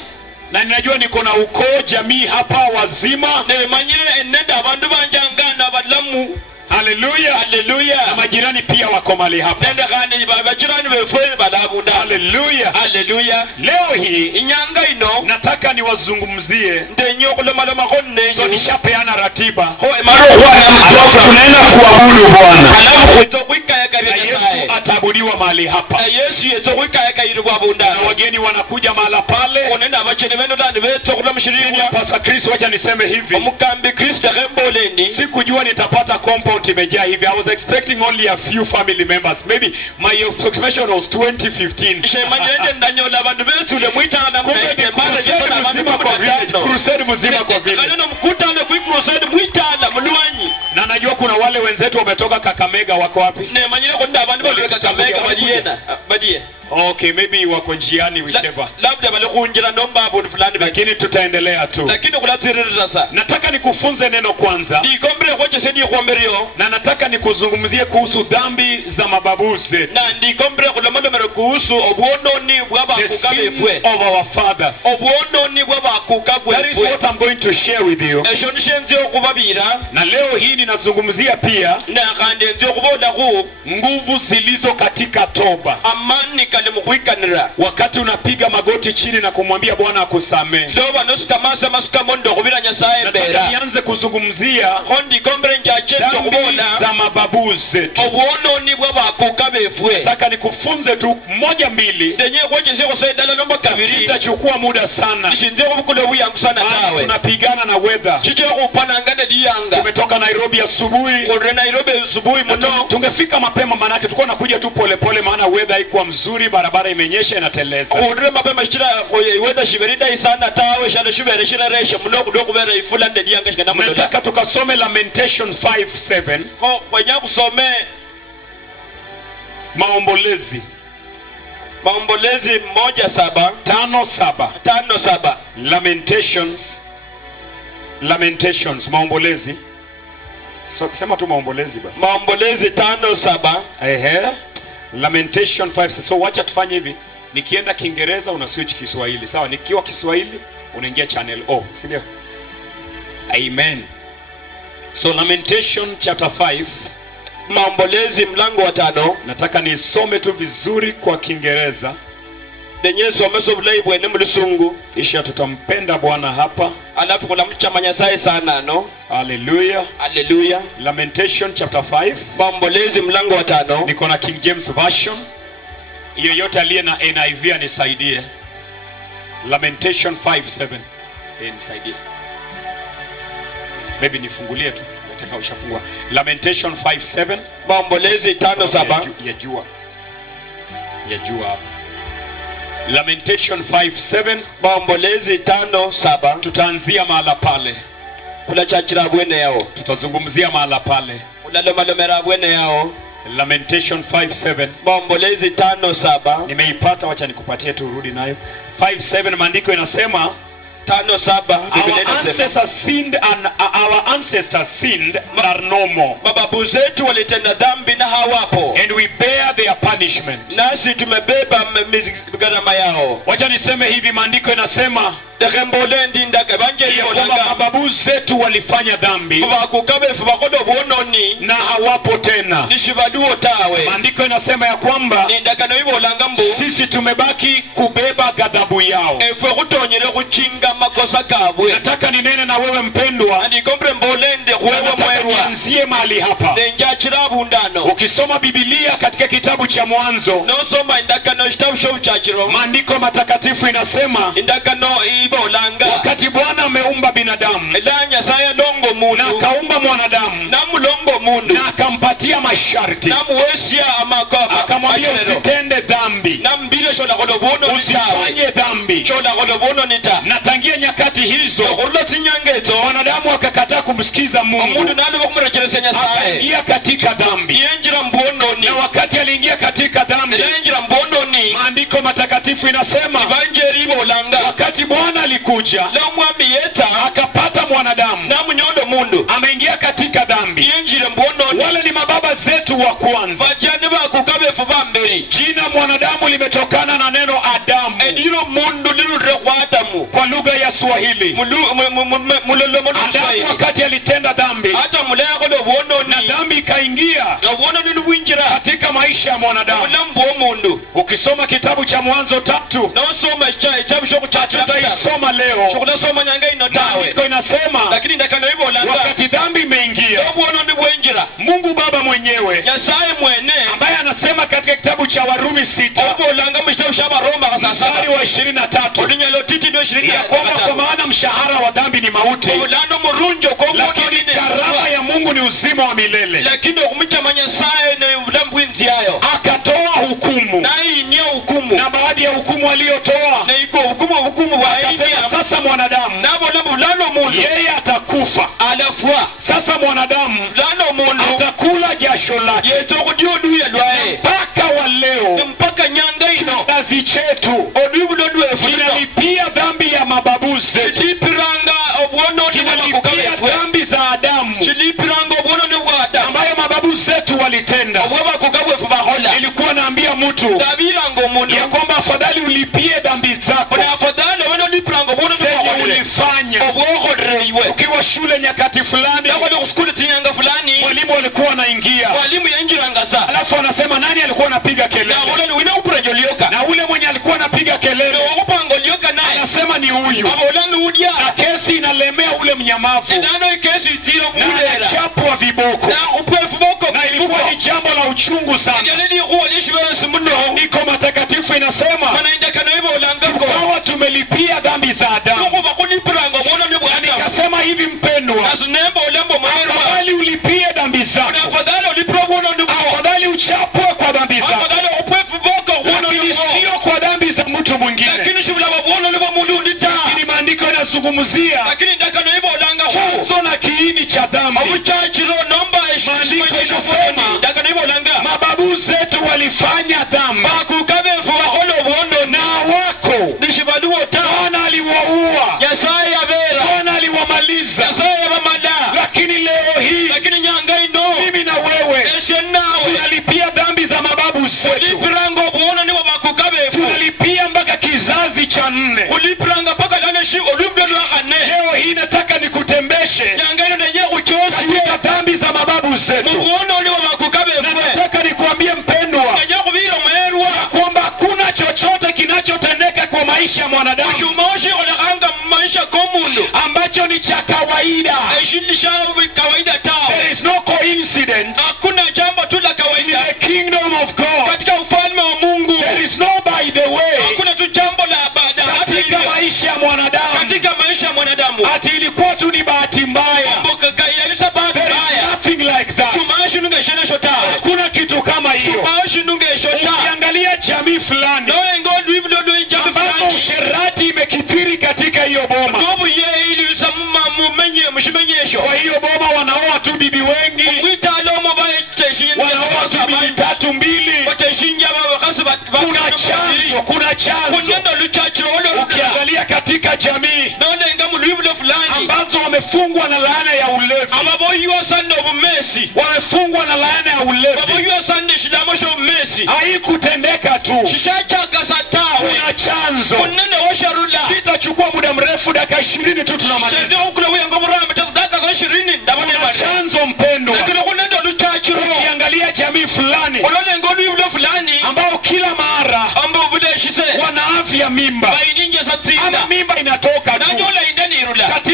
Na ninajua niko na ukoo jamii hapa wazima. Ne manyire enenda abantu banjangana balamu. Hallelujah. Hallelujah. Na majirani pia wako mahali hapa. Nenda kandi bajirani befwe balabunda. Hallelujah. Hallelujah. Leo hii Inyanga ino nataka niwazungumzie. ndenyo kuloma konne. So nishapeana ratiba. Ho emaro kwa Alafu tunaenda kuabudu Bwana. alafu kutokwika ya Na kabisa Yesu ataabudiwa mahali hapa. Yesu yetokwika ya kairwa bunda. Na wageni wanakuja mahala pale. Onenda abachene beno dani beto kula mshirika. Pastor Chris, wacha niseme hivi. Omukambi Kristo gembolendi. Sikujua nitapata compound imejaa hivi. I was expecting only a few family members. Maybe my approximation was 2015. Shemanyende ndanyola abantu betule mwitana Kumbe crusade mzima kwa village. Crusade mzima kwa village. Kaneno mkutano kwa crusade mwitana mulwanyi. Na najua kuna wale wenzetu wametoka Kakamega wako wapi? Ne manyire ko ndabantu baliweka Kakamega badiena. Badie. Okay, maybe wako njiani whichever. Labda bali kunjira nomba abu fulani Lakini tutaendelea tu. lakini kulatirira sasa. Nataka nikufunze neno kwanza. Ndikombre kwache sedi kwamberio. Na nataka nikuzungumzie kuhusu dhambi za mababu zetu. Na ndikombre kulamando mere kuhusu obwononi bwaba The sins kukabefwe. of our fathers. Obwononi bwaba That is kukabefwe. what I'm going to share with you. Esho nishenze okubabira. Na leo hii ninazungumzia pia Na kande nze okuboda ku nguvu zilizo katika toba. amani kale mukwikanira. Wakati unapiga magoti chini na kumwambia Bwana akusamee. Loba nosukamasa masuka mondo kubira Nyasaye Nataka mbera. nianze kuzungumzia Hondi kombre njache dhambi okuboda. za mababu zetu. Obwononi bwaba kukabefwe. Nataka nikufunze tu moja mbili. Denye kwache siko saidala nomba kabiri. Sitachukua muda sana. Nishinze kubukule uyangu sana Maana tawe. tunapigana na weather. Chicho kupana ngane diyanga. Tumetoka Nairobi asubuhi. Kore Nairobi subuhi muno. Tungefika mapema maana yake tulikuwa nakuja tu polepole maana weather haikuwa mzuri, barabara imenyesha inateleza. Kore mapema shira weda shiberida isana tawe shana shubere shira resha muno kudoku bere ifula nde diyanga shikana muno. Nataka tukasome Lamentation 5:7. Ko kwenya kusome Maombolezi Maombolezi 1:7 5:7. 5:7. Lamentations, maombolezi. So, sema tu maombolezi basi. Maombolezi 5:7. Lamentation 5. So wacha tufanye hivi. Nikienda Kiingereza una switch Kiswahili. Sawa, nikiwa Kiswahili unaingia channel O, si ndio? Amen. So Lamentation chapter 5. Maombolezi mlango wa 5. Nataka nisome tu vizuri kwa Kiingereza. Denye someso bulai bwene mulusungu. Kisha tutampenda Bwana hapa. Alafu kuna mchama Nyasaye sana no. Hallelujah. Hallelujah. Lamentation chapter 5. Maombolezi mlango wa 5. Niko na King James version. Yoyote aliye na NIV anisaidie. Lamentation 5:7. Nisaidie. Maybe nifungulie tu. Nataka ushafungua. Lamentation 5:7. Maombolezi 5:7. Yajua hapa. Lamentation 5:7. Maombolezi 5:7. Tutaanzia mahala pale. Kula chachira bwene yao. Tutazungumzia mahala pale. Kula lomalomera bwene yao. Lamentation 5:7. Maombolezi 5:7. Nimeipata, wacha nikupatie tu, rudi nayo. 5:7 maandiko inasema 5:7. Our ancestors sinned and are no more. Mababu zetu walitenda dhambi na hawapo. And we bear their punishment. Nasi tumebeba gharama yao. Wacha niseme hivi, maandiko inasema Dekembolendi ndake banjeli olanga. mababu zetu walifanya dhambi Bakukabefu bakodo bwononi na hawapo tena. nishibaduo tawe. Maandiko inasema ya kwamba Ndakano ibo olanga mbu sisi tumebaki kubeba ghadhabu yao. efwe kutonyere kuchinga makosa kabwe. Nataka ninene na wewe mpendwa, Andikombre mbolende wewe mwerwa. nianzie mahali hapa. Nenjachira bundano. Ukisoma Biblia katika kitabu cha Mwanzo, No soma indakano kitabu sho chachiro. maandiko matakatifu inasema Indakano ibolanga. wakati Bwana ameumba binadamu Elanya saya longo na mundu. akaumba mwanadamu Namulongo mundu. na akampatia masharti, Namuwesia amakaba. akamwambia usitende dhambi, Nambile shola kodobono nitawe. usifanye dhambi. Shola kodobono nita. Na tangia nyakati hizo Urlo tinyangezo. wanadamu akakataa kumsikiza Mungu, Mundu nalo bakumurecheza nyasaye. akaingia katika dhambi. Yenjira mbono ni. Na wakati aliingia katika dhambi, Yenjira mbono ni. maandiko matakatifu inasema Evanjeri bolanga. wakati Bwana alikuja La mwami yeta. akapata mwanadamu Namunyondo mundu. ameingia katika dhambi. Yenjira mbono ni. Wale ni mababa zetu wa kwanza. Bajani bakukabefu bamberi. Jina mwanadamu limetokana na neno Adamu Ediro mundu lirure kwa Adamu. kwa lugha ya Swahili. Mulolomo Adamu nuswahili. wakati alitenda dhambi Hata mulea kodo wono na ni. dhambi ikaingia Na wono ni luwinjira. katika maisha ya mwanadamu. Mulambo mundu. Ukisoma kitabu cha Mwanzo 3 Na usoma itabu shoku chachita. tutaisoma leo. Shukuna soma nyanga inotawe. Maandiko inasema Lakini ndakano ibo langa. wakati dhambi imeingia, Wono ni wenjira. Mungu Baba mwenyewe Nyasaye mwene. ambaye anasema katika kitabu cha Warumi 6 Obo langa mshitabu shaba Roma kasasa. mstari wa 23 Ulinya lotiti no 20. ya kwamba kwa maana mshahara wa dhambi ni mauti, Mulano murunjo kwa lakini karama ya Mungu ni uzima wa milele. lakini okumchama Nyasaye ne ulambu nziayo. Akatoa hukumu, Na hii ni hukumu. na baadhi ya hukumu aliyotoa Na iko hukumu wa akasema, hii. sasa mwanadamu Nabo lano mundu. yeye atakufa. Alafua. Sasa mwanadamu Lano mundu. atakula jasho lake. Yeto kudio duya lwae. Mpaka wa leo Mpaka nyanga ino. kizazi chetu Odubu dodu efulino. kinalipia dhambi ya mababu zetu, Chilipiranga obwono ni kinalipia wakukabefu. dhambi za Adamu Chilipiranga obwono ni wada. ambayo mababu zetu walitenda. Obwaba kukabefu bahola. Ilikuwa naambia mtu Dabirango mundu. ya kwamba afadhali ulipie dhambi zako Kuna afadhali wano lipirango obwono ni zenye wahola. ulifanya Obwohorereiwe. ukiwa shule nyakati fulani. Yako ni kuskuli tinyanga fulani. Mwalimu alikuwa anaingia, Walimu yanjiranga sa. alafu anasema nani alikuwa anapiga kelele, Na wala ni wina upurajo lioka. na ule mwenye alikuwa anapiga kelele Wakupango lioka nae. anasema ni huyu, Aba ulanga udia. na kesi inalemea ule mnyamavu Nano ikesi itiro na mulera. anachapwa viboko, Na upwefu boko. na ilikuwa ni jambo la uchungu sana. Njaleni kuwa lishi vera simuno. Maandiko matakatifu inasema Mana indaka na ibo ulanga ko. kawa tumelipia dhambi za Adamu. Nuku bakuni pirango mwono ni bwana. Nikasema hivi mpendwa, Nasu nembo ulembo mwerwa. afadhali ulipie dhambi zako, Kuna afadhali ulipiro mwono ni bwana. afadhali uchapwe kwa dhambi zako, Afadhali upwefu boko mwono ni lakini bwana. sio kwa dhambi za mtu mwingine. Lakini shubula mwono ni mwono ni ta. Lakini maandiko yanazungumzia Lakini ndaka na ibo ulanga ko. chanzo na kiini cha dhambi. Abuchachiro nomba Maandiko inasema ndaka na ibo ulanga. mababu zetu walifanya dhambi Bakukabefu baholo bwono na wako. nishibaluo ta. Bwana aliwaua, Nyasaye yabera. Bwana aliwamaliza, Nyasaye yabamala. lakini leo hii Lakini nyanga ino. mimi na wewe Eshe nawe. tunalipia dhambi za mababu zetu, Ulipirango bwono ni wabakukabefu. tunalipia mpaka kizazi cha 4. Ulipiranga paka lane shi olumdo lwakane. Leo hii nataka nikutembeshe Nyanga ino nenye uchosi. katika dhambi za mababu zetu, Mubwono ni na wabakukabefu. nataka nikuambie mpendwa Nenye kubira mwerwa. kwamba hakuna chochote kinachotendeka kwa maisha ya mwanadamu Ushumoshi olekanga maisha komundu. ambacho ni cha kawaida. Eshindisha kawaida tao. There is no coincidence Hakuna jambo tu la in kawaida. the kingdom of God. Katika ufalme wa Mungu. There is no by the way Hakuna tu jambo la baada. katika maisha ya mwanadamu Katika maisha ya mwanadamu. ati ilikuwa tu ni bahati mbaya. Mboka kaiyanisha bahati There is mbaya. nothing like that. Shumashi nungeshe shotawe. Hakuna kitu kama hiyo. Shumashi nungeshe shotawe. Ukiangalia jamii fulani Noe ngodu iblo do ijabu ambapo fulani. usherati imekithiri katika hiyo boma, Nobu ye ili usamuma mumenye mshimenyesho. kwa hiyo boma wanaoa tu bibi wengi, Mwita alomo bae cheshi. wanaoa tu bibi 3 2. Wateshinja bakasi Kuna chanzo. Kunyendo luchacho olo. Ukiangalia katika jamii None ngamu luiblo fulani. ambazo wamefungwa na laana ya ulevi, Ababoywa sande obumesi. wamefungwa na laana ya ulevi, Ababoywa sande shidamosho obumesi. haikutendeka tu, Shishacha kasatawe. kuna chanzo. Kunene washarula. Sitachukua muda mrefu, dakika 20 tu tunamaliza. Sheze ukula uyango murame tadaka za 20 ndabone Kuna bale. chanzo mpendwa. Lakini kunendo luchachiro. Ukiangalia jamii fulani Olole ngodu iblo fulani. ambao kila mara Ambo bude shise. wana afya mimba, Baininje satsinda. ama mimba inatoka tu, Nanyo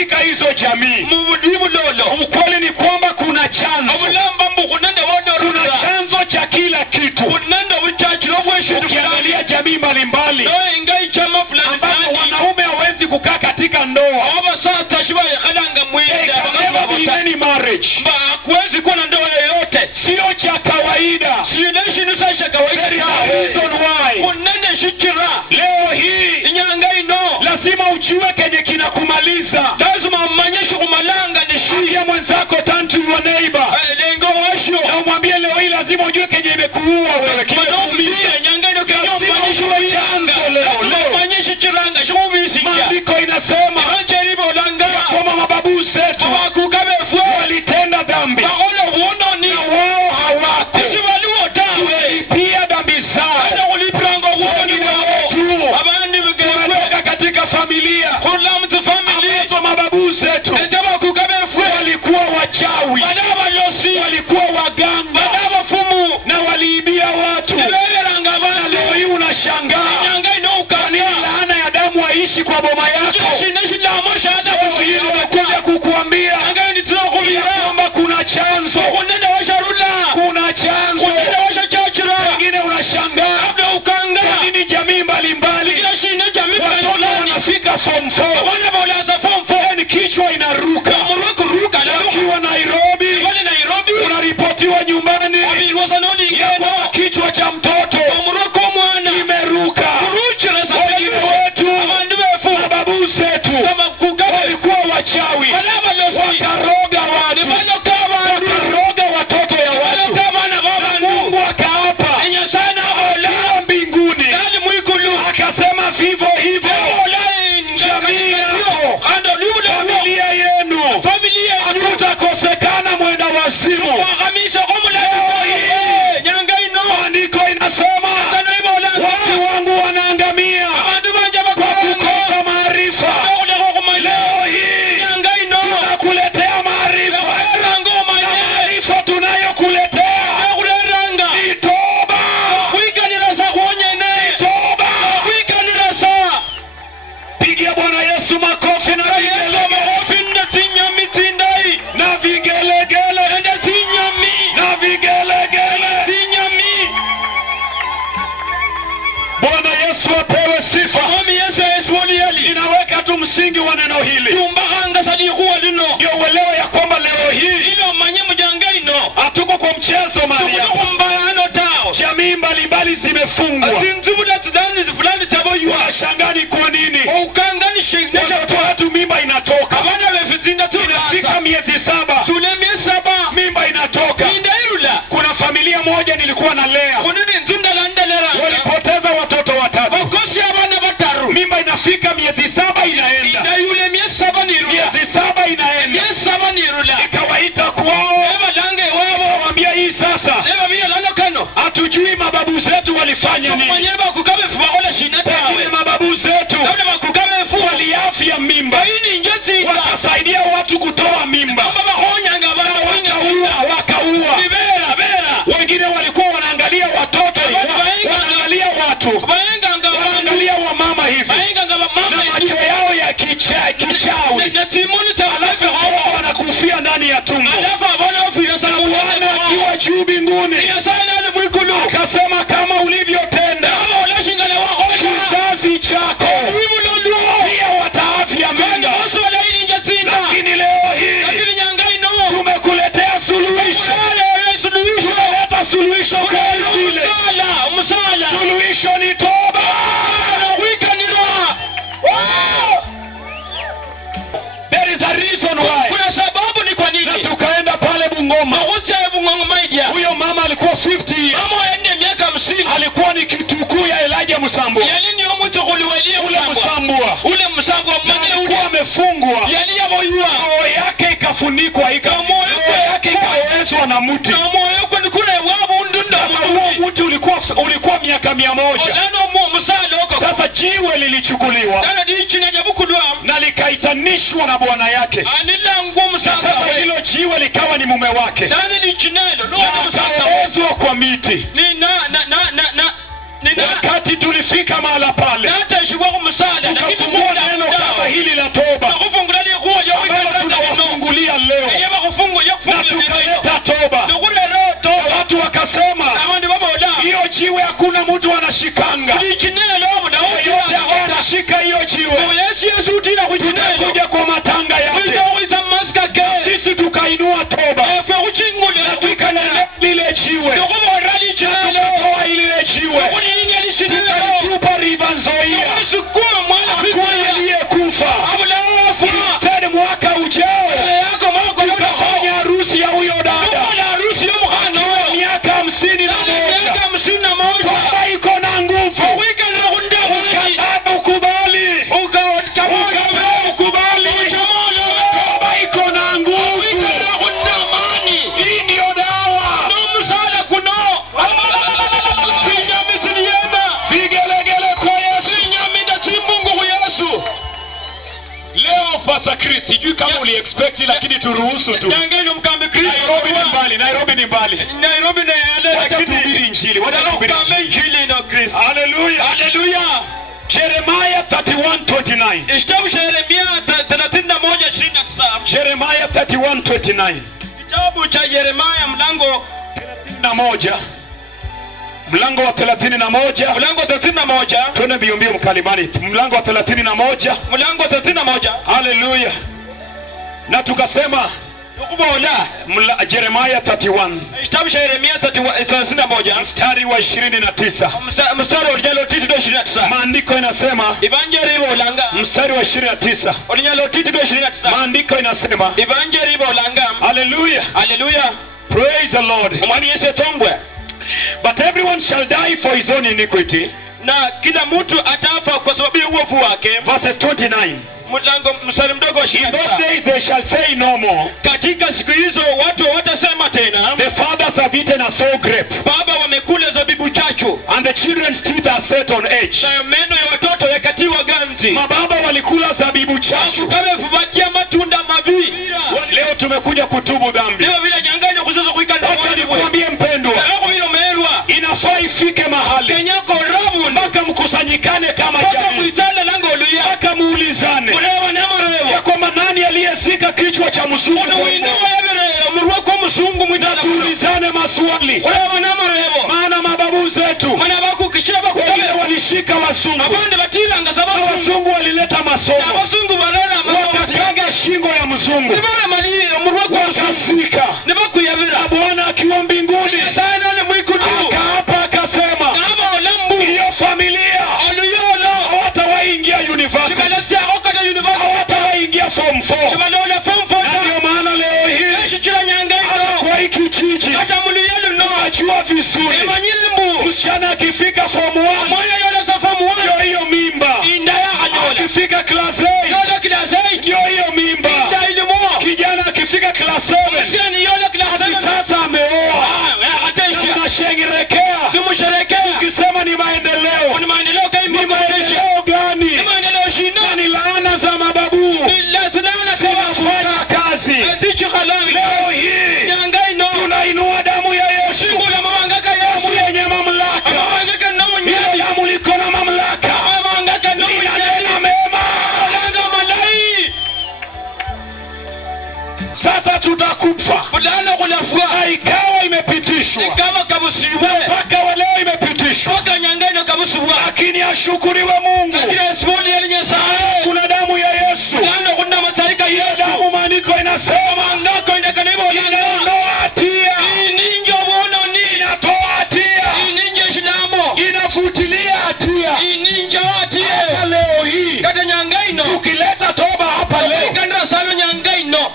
katika hizo jamii. Ukweli ni kwamba kuna chanzo. Kuna chanzo cha kila kitu. Ukiangalia jamii mbalimbali ambapo wanaume hawezi kukaa katika ndoa, any marriage, sio cha kawaida. There is a reason why. Leo hii lazima ujue kenye kinakumaliza. Ambia mwenzako, turn to your neighbor, na umwambie leo hii lazima ujue kenye imekuua wewe. Maandiko inasema kwamba mababu zetu walitenda dhambi na wao hawako kulipia dhambi zao. Tunatoka katika familia ambazo mababu zetu walikuwa wachawi, walikuwa waganga na waliibia watu. Na leo hii unashangaa laana ya damu haishi kwa boma yako. Nimekuja kukuambia kwamba kuna chanzo. Kuna chanzo. Wengine unashangaa kwa nini jamii mbalimbali watoto wanafika form 4 ni kichwa inaruka. Ukiwa Nairobi unaripotiwa nyumbani kwa kichwa cha mtoto imeruka. Mababu zetu walikuwa wachawi, wakaroga watu, wakaroga watoto ya watu. Mungu akaapa mbinguni, akasema vivyo hivyo jamii yako, familia yenu hakutakosekana mwenda wazimu. Maandiko inasema watu wangu wanaangamia kwa kukosa maarifa. Leo hii tunakuletea maarifa. Maarifa tunayokuletea ni toba. Pigia Bwana Yesu makofi na vigelegele na vigelegele. Bwana Yesu apewe sifa. Ninaweka tu msingi wa neno hili ndio uelewe ya kwamba leo hii hatuko kwa mchezo mahali hapa. Jamii mbalimbali zimefungwa. Washangani kwa nini? Watoto watu mimba inatoka. Inafika miezi 7 mimba inatoka. Kuna familia moja nilikuwa nalea, walipoteza watoto 3. Mimba inafika miezi 7 inaenda. Miezi 7 inaenda. Ikawaita kwao, wamwambia hii sasa hatujui mababu zetu walifanya nini. Wengine mababu zetu waliafya mimba, wakasaidia watu kutoa mimba, wakaua. Wengine walikuwa wanaangalia watoto, wanaangalia watu, wanaangalia wamama hivi na macho yao ya kichawi, alafu wanakufia ndani ya tumbo. Bwana akiwa juu mbinguni akasema, kama ulivyotenda kizazi chako pia wataafya mimba. Lakini leo hii tumekuletea suluhisho. Tumeleta suluhisho kwa hili. Suluhisho ni toba. There is a reason why. Kuna sababu ni kwa nini. Na tukaenda pale Bungoma. Huyo mama alikuwa 50 years. Alikuwa ni kitukuu ya Elijah Musambwa. Ule Musambwa alikuwa amefungwa. Roho yake ikafunikwa, roho yake ikaezwa na mti. Huo mti ulikuwa miaka 100. Sasa jiwe lilichukuliwa na likaitanishwa na bwana yake. Sasa hilo jiwe likawa ni mume wake, na akaezwa kwa miti. Wakati tulifika mahala pale, tukafungua neno kama hili la toba. kuna mtu anashikanga anashika hiyo jiwe kuja kwa matanga yake sisi tukainua toba na tukanene lile jiwe tukatoa lile jiwe tukatupa River Nzoia hakuna aliyekufa. Instead mwaka ujao tukafanya harusi ya huyo dada miaka 51 toba iko na nguvu. Ukubali toba iko na nguvu. Hii ndio dawa. Vigelegele kwa Yesu. Leo Pastor Chris, sijui kama uli expect lakini turuhusu tu. Nairobi ni mbali. Wacha tuhubiri injili. Hallelujah. Jeremiah 31:29. Jeremiah 31:29. Kitabu cha Yeremia mlango 31. Mlango wa 31. Tuone biombio mkalimani. Mlango wa 31. Hallelujah. Na tukasema Jeremiah 31. Kitabu cha Yeremia 31 mstari wa 29. Mstari wa 29. Maandiko inasema Evangeli bolanga. Mstari wa 29. Original 29. Maandiko inasema Evangeli bolanga. Hallelujah. Praise the Lord. Mwani Yesu tombwe. But everyone shall die for his own iniquity. Na kila mtu atafa kwa sababu ya uovu wake. Verses 29. Mlango mstari mdogo wa 29. In those days they shall say no more. Katika siku hizo watu watasema tena, the fathers have eaten a sour grape. Baba wamekula zabibu chachu. And the children's teeth are set on edge. Na meno ya watoto yakatiwa ganzi. Mababa walikula zabibu chachu. Kama fubatia matunda mabii. Leo tumekuja kutubu dhambi. Leo bila nyanganya kuzozo kuikanda. Wacha nikwambie mpendwa. Inafaa ifike mahali Kenyako rabu mpaka mkusanyikane kama jamii. Mpaka muulizane ya kwamba nani aliyezika kichwa cha mzungu. Na tuulizane maswali. Maana mababu zetu wale walishika wazungu. Wazungu walileta masomo. Wakakaga shingo ya mzungu. Wakasika. Na Bwana akiwa mbinguni akaapa akasema hiyo familia hawatawaingia university, hawatawaingia form 4. Na ndio maana leo hii kwa hiki kijiji najua vizuri msichana akifika form 1 hiyo mimba, akifika class 8 ndio hiyo mimba, kijana akifika class 7 sasa ameoa. Tunasherehekea ukisema ni maendeleo. Ni maendeleo gani? Na ni laana za mababu zinafanya kazi. Leo hii tunainua damu ya Yesu, damu yenye mamlaka. Ile damu liko na mamlaka, inanena mema. Sasa tutakufa na ikawa imepitishwa mpaka waleo imepitishwa, lakini ashukuriwe Mungu kuna damu ya Yesu. Hiyo damu maandiko inasema inaondoa hatia, inatoa hatia, inafutilia hatia. Hata leo hii tukileta toba hapa leo,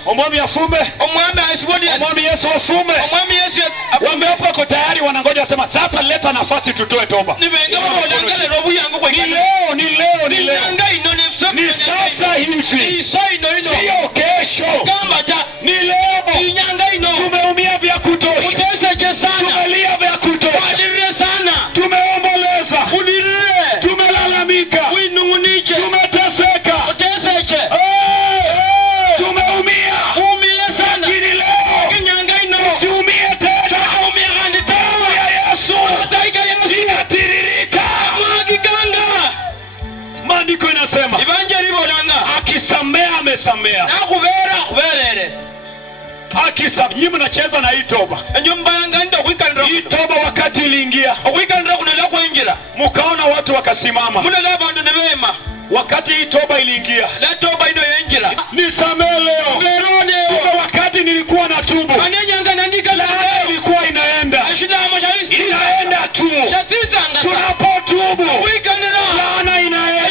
omwami afume, omwami Yesu afume, wameopa kwa tayari wanangoja sema sasa leta nafasi tutoe toba. Ni leo ni sasa hivi, sio kesho. Ni leo. Tumeumia vya kutosha, tumelia vya kutosha, tumeomboleza, tumelalamika, tumeteseka, tumeumia. Lakini leo usiumie tena. Damu ya Yesu inatiririka. Maandiko inasema akisamea amesamea. Akisamea, nyinyi mnacheza na hii toba. hii toba wakati iliingia, Okwikandira kunala kuingira. mkaona watu wakasimama. Mulala bantu nebema. Wakati hii toba iliingia, La toba ino yaingira. nisamehe leo. Kumbe wakati nilikuwa na tubu, Anyenyanga nandika la laana ilikuwa inaenda. Inaenda tu. Tunapotubu, laana inaenda.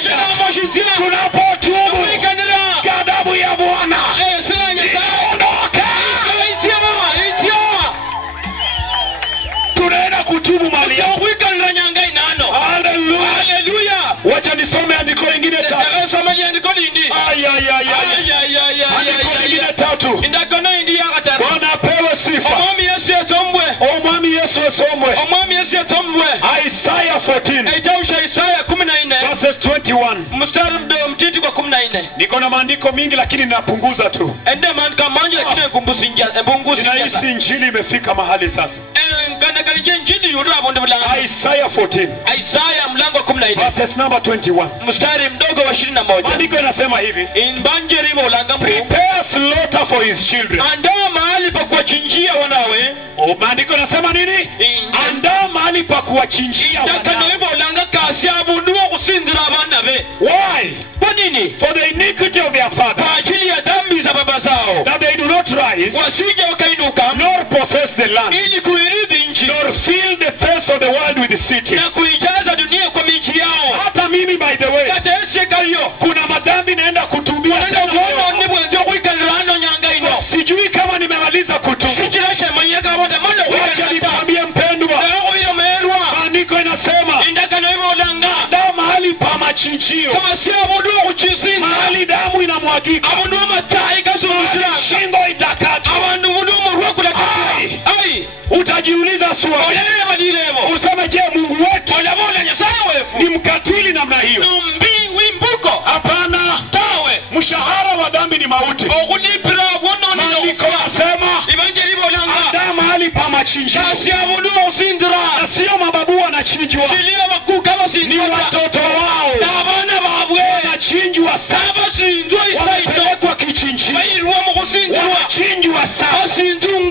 Tunapotubu, ghadhabu ya Bwana inaondoka. Tunaenda kutubu mali yako. Hallelujah. Wacha nisome andiko lingine tatu. Andiko lingine tatu. Bwana apewe sifa. Omwami Yesu asomwe. Isaiah 14 verses 21. Niko na maandiko mingi lakini ninapunguza tu. Ninahisi injili imefika mahali sasa. Isaiah 14 verses number 21. Maandiko yanasema hivi. Prepare slaughter for his children. Maandiko yanasema nini? Andaa mahali pa kuwachinjia wanawe. Why? For the iniquity of their fathers, that they do not rise nor possess the land, nor fill the face of the world with the cities. Hata mimi, by the way, kuna madhambi naenda kutubia tena. Sijui kama nimemaliza kutubu. Wacha nikwambie mpendwa, maandiko inasema andaa mahali pa machinjio, mahali damu inamwagika, shingo itakatwa. Utajiuliza swali, useme je, Mungu wetu ni mkatili namna hiyo? Hapana. Mshahara wa dhambi ni mauti. Maandiko yanasema andaa mahali pa machinjio. Na sio mababu wanachinjwa, ni watoto wao wanachinjwa sasa. Wanapelekwa kichinjio, wanachinjwa sasa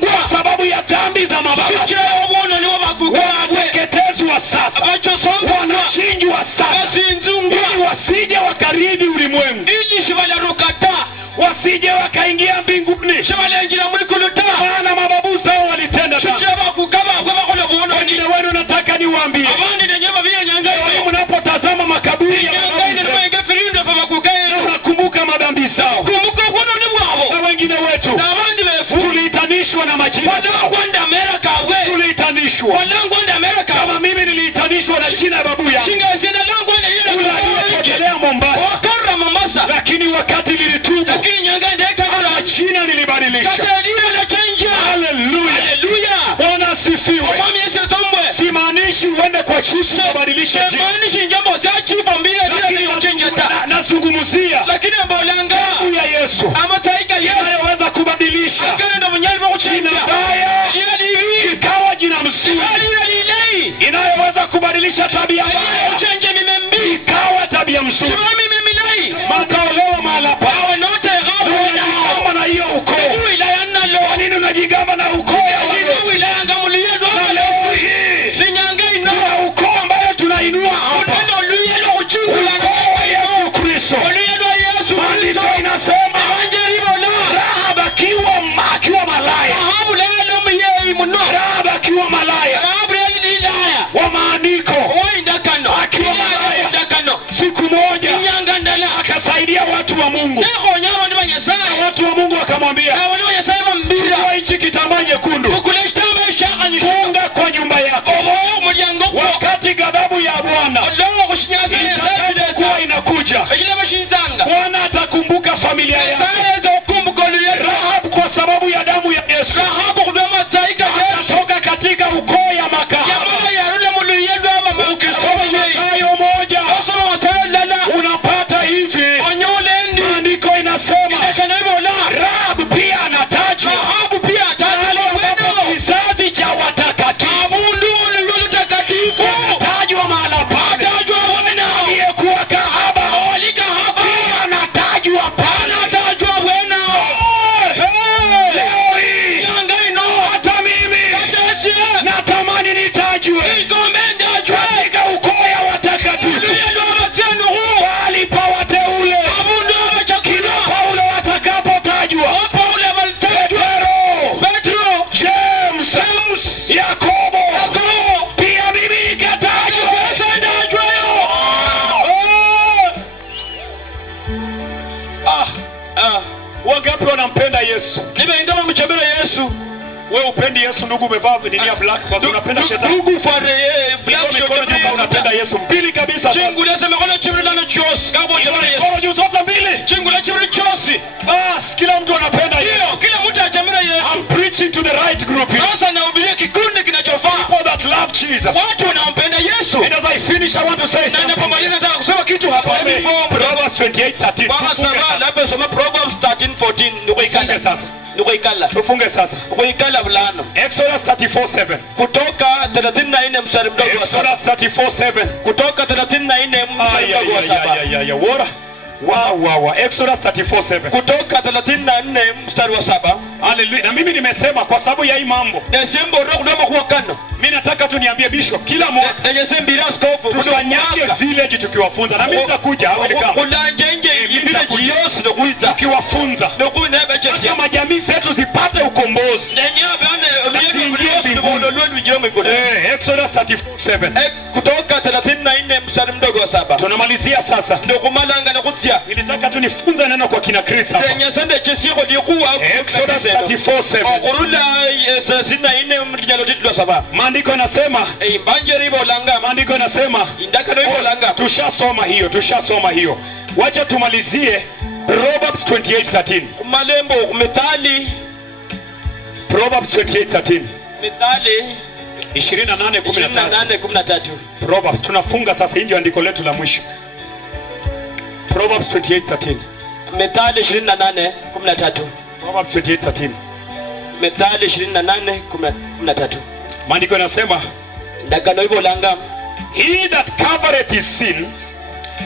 kwa sababu ya dhambi za mababu. Wanateketezwa sasa, wanachinjwa sasa ili wasije wakarithi ulimwengu, wasije wakaingia mbinguni, maana mababu zao walitenda dhambi. Wengine wenu nataka niwaambie, mnapotazama makaburi ya mababu zao, mnakumbuka madhambi zao. Na wengine wetu tuliitanishwa na majina zao. Tuliitanishwa. Kama mimi niliitanishwa na jina ya babu yangu uliotokelea Mombasa. Lakini wakati nilitubu, jina nilibadilisha. Hallelujah. Bwana asifiwe. Simaanishi uende kwa chifu kubadilisha jina. Nazungumzia damu ya Yesu inayoweza kubadilisha jina baya ikawa jina mzuri, inayoweza kubadilisha tabia mbaya ikawa tabia mzuri. Makaolewa mahala pa unajigamba na hiyo ukoo. Kwa nini unajigamba na ukoo ya Yesu? Na leo hii kuna ukoo ambayo tunainua hapa, ukoo wa Yesu Kristo. Maandiko inasema Rahab akiwa malaya, Rahab akiwa malaya wa maandiko, akiwa malaya, siku moja akasaidia watu wa Mungu. Na watu wa Mungu wakamwambia, chukua hichi kitambaa nyekundu, funga kwa nyumba yako. Wakati ghadhabu ya Bwana itakapokuwa inakuja, Bwana atakumbuka familia yako. Rahab kwa sababu ya damu ya Yesu atatoka katika ukoo ya makahaba. Ukisoma Mathayo 1 unapata hivi. Maandiko inasema Rahab pia anatajwa kizazi cha watakatifu. Anatajwa mahala pale. Aliyekuwa kahaba pia anatajwa pale. Leo hii Yesu. nibe ngama mchobera Yesu. Wewe upendi Yesu ndugu, umevaa nini ya black kwa unapenda shetani. Ndugu fare black mikono juu kama unapenda Yesu. Mbili kabisa. Chingu lesa mikono chibira na chos kama unapenda Yesu. Mikono juu zote mbili. Chingu la chibira chosi. Bas, kila mtu anapenda Yesu. Kila mtu anapenda Yesu. I'm preaching to the right group here. Sasa nahubiria kikundi kinachofaa. People that love Jesus. Watu wanaompenda Yesu. And as I finish, I want to say something. Na ninapomaliza nataka kusema kitu hapa. Proverbs 28:13. Bwana sema labda soma Proverbs 13:14 ndio ikala sasa. Ndio ikala. Tufunge sasa. Ndio ikala bulano. Exodus 34:7. Kutoka 34 mstari mdogo wa 7. Exodus 34:7. Kutoka 34 mstari mdogo wa 7. Wora. Wow. Exodus 34:7. Kutoka 34 mstari wa 7. Hallelujah. Na mimi nimesema kwa sababu ya hii mambo. Desembo ndio kudoma kuwa kano. Mimi nataka tu niambie bishop kila mwaka Desembo bila skofu tusanyage village tukiwafunza. Na mimi nitakuja hapo kama. Kulanje village yose ndio kuita. Tukiwafunza. Ndio kuinaba chesi. Kama jamii zetu zipate ukombozi. Exodus 34:7. Kutoka 34 mstari mdogo wa 7. Tunamalizia sasa. Ndio kumalanga na kutia. Nilitaka tu nifunze neno kwa kina Chris hapa. Nyasande chesi yako ndikuwa Exodus 34:7. Kurula sina ine mkijalo titu wa 7. Maandiko yanasema mbanje ribo langa. Maandiko yanasema indaka ribo langa. Tushasoma hiyo. Wacha tumalizie Proverbs 28:13. Kumalembo Methali. Proverbs 28:13. Methali 28:13. Proverbs tunafunga sasa, hii ndio andiko letu la mwisho. Proverbs 28:13. Methali 28:13. Proverbs 28:13. Methali 28:13. Maandiko yanasema ndagano hivyo langa, he that covereth his sins,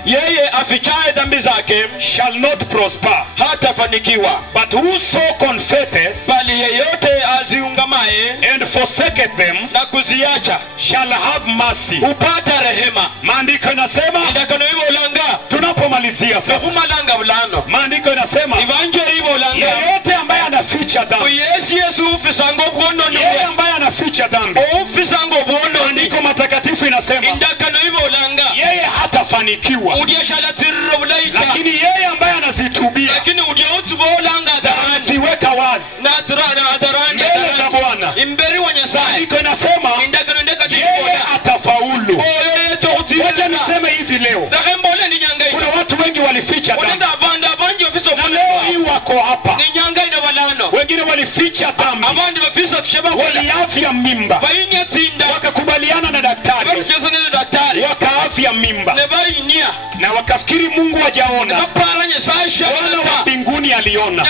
yeye afichaye dhambi zake, shall not prosper, hatafanikiwa. but whoso confesseth, bali yeyote aziungamaye and forsaketh them, na kuziacha, shall have mercy, upata rehema. Maandiko yanasema ndagano hivyo langa, tunapomalizia sasa, kumalanga bulano, maandiko yanasema evangeli hivyo langa, yeyote ambaye anaficha dhambi, Yesu ufisango bwono ni yeye ambaye anaficha dhambi, ufisango bwono, maandiko matakatifu inasema ndagano hivyo langa, yeye hatafanikiwa, udiashala tirro bulaita, lakini yeye ambaye anazitubia, lakini udiautu bolanga anaziweka wazi na hadharani mbele za Bwana, imberi wa Nyasaye, maandiko inasema ndagano ndeka yeye atafaulu. Wacha niseme hivi leo, kuna watu wengi walificha dhambi, na leo hii wako hapa. Wengine walificha dhambi, waliafya mimba, wakakubaliana na daktari, wakaafya mimba, na wakafikiri Mungu hajaona. Bwana wa mbinguni aliona,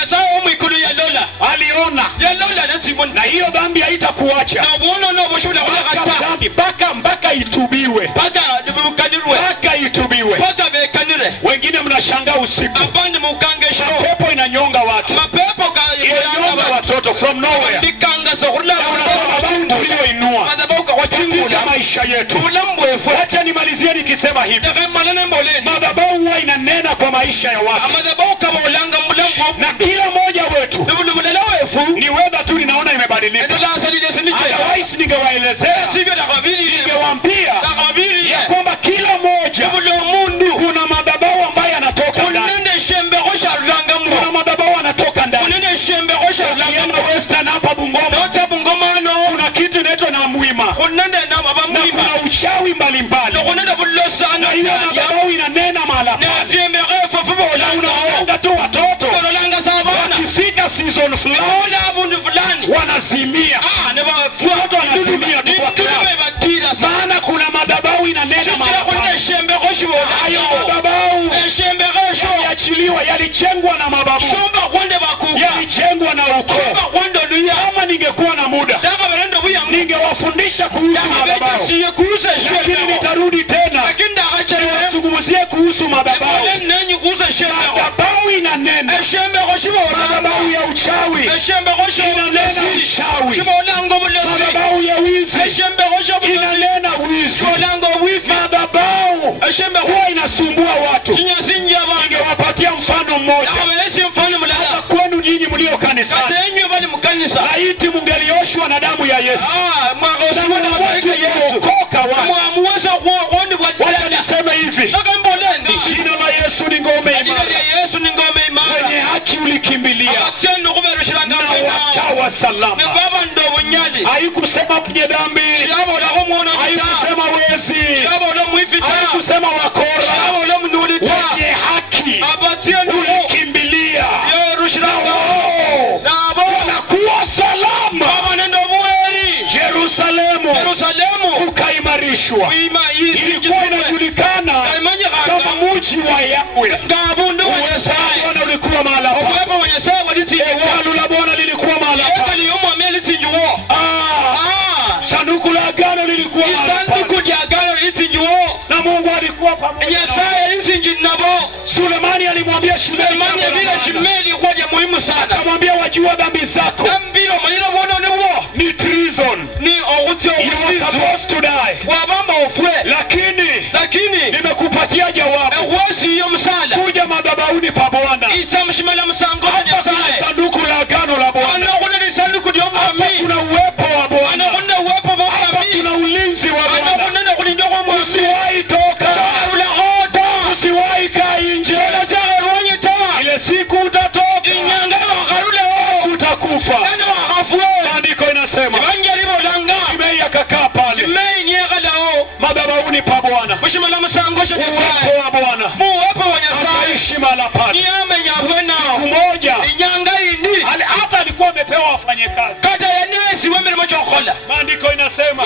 na hiyo dhambi haitakuacha mpaka itubiwe, Wengine mnashangaa usiku, pepo inanyonga watu, inanyonga watoto from nowhere, tulioinua katika maisha yetu. Wacha nimalizie nikisema hivi, madhabahu huwa inanena kwa maisha ya watu, na kila mmoja wetu ni wewe tu ninaona imebadilika. Otherwise ningewaelezea, ningewaambia ya kwamba kila mmoja kuna madhabahu ambayo yanatoka ndani, kuna madhabahu yanatoka ndani. Ukienda Western hapa Bungoma, kuna kitu inaitwa na Muima, na kuna uchawi mbalimbali, na hiyo madhabahu inanena mahala pale, na unaona tu watoto wakifika season fulani wanazimia, watoto wanazimia tu kwa class, maana kuna madhabahu inanena mahala pale. Hayo madhabahu yaliachiliwa, yalijengwa na mababu, yalijengwa na ukoo. Kama ningekuwa na muda ningewafundisha kuhusu madhabahu, lakini nitarudi tena niwazungumzie kuhusu madhabahu. Madhabahu inanena, madhabahu ya uchawi inanena uchawi, madhabahu ya wizi inanena wizi, madhabahu huwa inasumbua watu. Ningewapatia mfano mmoja hata kwenu nyinyi mlio kanisani, laiti mungelioshwa na damu ya Yesu, wacha niseme hivi, jina la Yesu ni ngome imara, wenye haki mauti ulikimbilia abatendo kuberushiranga na bwena wakawa salama. nebaba ndo bunyali Haikusema mwenye dhambi, shirabo la kumwona haikusema wezi, shirabo la mwifita haikusema wakora, shirabo la mnulita wenye haki abatendo ulikimbilia yerushiranga nabo wanakuwa salama. baba nendo muheri Yerusalemu ukaimarishwa. Ilikuwa inajulikana kama mji wa Yahweh. Bwana ulikuwa mahali hapa. Hekalu la Bwana lilikuwa mahali hapa. Sanduku la agano lilikuwa mahali hapa. Na Mungu alikuwa pamoja nao. Sulemani alimwambia Shimei, akamwambia wajua dhambi zako ni treason. You are supposed to die. Lakini nimekupatia jawabu. Kuja madhabahuni pa Bwana. Hapa kuna sanduku la agano la Bwana. Hapa kuna uwepo wa Bwana. Hapa kuna ulinzi wa Bwana. Usiwahi toka, usiwahi kaa nje. Ile siku utatoka utakufa. Maandiko inasema Shimei akakaa pale madhabahuni pa Bwana. Uwepo wa Bwana akaishi mahali pale. Siku moja hata alikuwa amepewa wafanyakazi. Maandiko inasema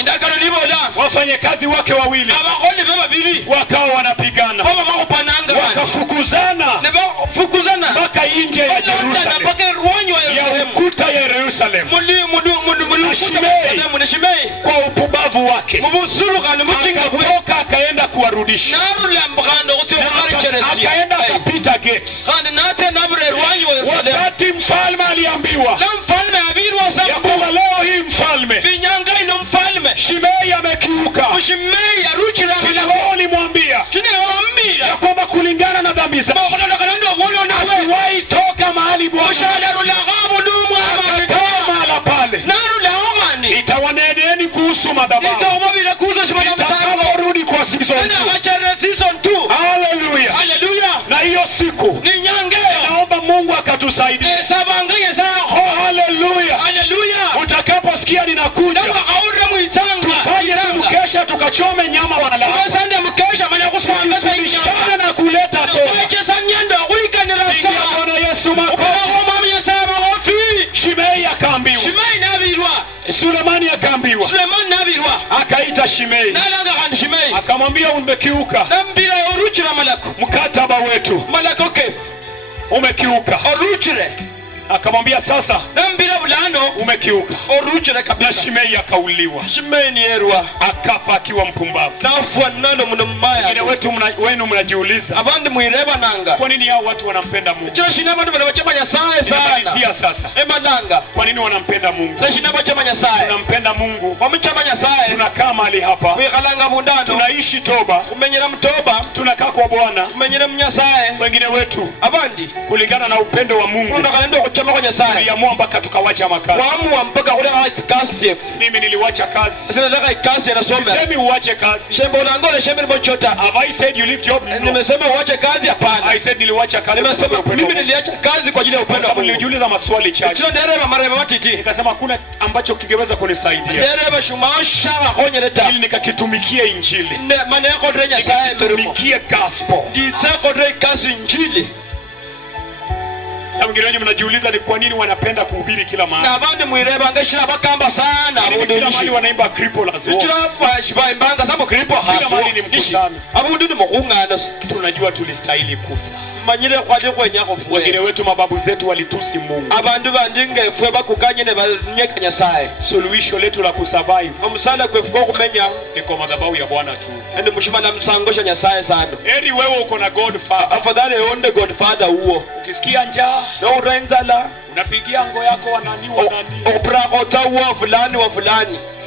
wafanyakazi wake wawili wakawa wanapigana, wakafukuzana mpaka nje ya Yerusalemu, ya ukuta ya Yerusalemu. Shimei kwa upubavu wake akatoka akaenda kuwarudisha, akaenda akapita gate. Wakati mfalme aliambiwa ya kwamba leo hii mfalme Shimei amekiuka, kile wao ulimwambia ya kwamba kulingana na dhambi zake asiwahi toka mahali Bwana mahala pale. Nitawaneneni kuhusu madhabahu nitakaporudi kwa season 2. Hallelujah. Na hiyo siku naomba Mungu akatusaidia. Hallelujah. Utakaposikia ninakuja, tufanye mkesha tukachome nyama wala tusishane na kuleta toba. Bwana Yesu makofi. Shimei akaambiwa, Sulemani akaambiwa, akaita Shimei akamwambia umekiuka mkataba wetu, umekiuka. Akamwambia sasa umekiuka. Na Shimei akauliwa, akafa akiwa mpumbavu. Wengine wetu wenu mnajiuliza kwa nini hao watu wanampenda Mungu? Nimalizia sasa. Kwa nini wanampenda Mungu? Tunampenda Mungu, tunakaa mahali hapa, tunaishi toba, tunakaa kwa Bwana. Wengine wetu kulingana na upendo wa Mungu tuliamua mpaka tukawacha makazi. Mimi niliwacha kazi. Sisemi uwache kazi. Have I said you leave job? No. I said niliwacha kazi. Mimi niliacha kazi kwa ajili ya upendo wa Mungu. Nilijiuliza maswali chache. Nikasema kuna ambacho kingeweza kunisaidia ili nikakitumikie injili, nikakitumikie gospel. Na wengine wengi mnajiuliza ni kwa nini wanapenda kuhubiri kila mahali. Kila mahali wanaimba cripple as well. Kila mahali ni mkutano. Tunajua tulistahili kufa. Wengine wetu mababu zetu walitusi Mungu. Suluhisho letu la kusurvive ni kwa madhabahu ya Bwana tu. Heri wewe uko na God Father. Ukisikia njaa unapigia ngo yako wanani.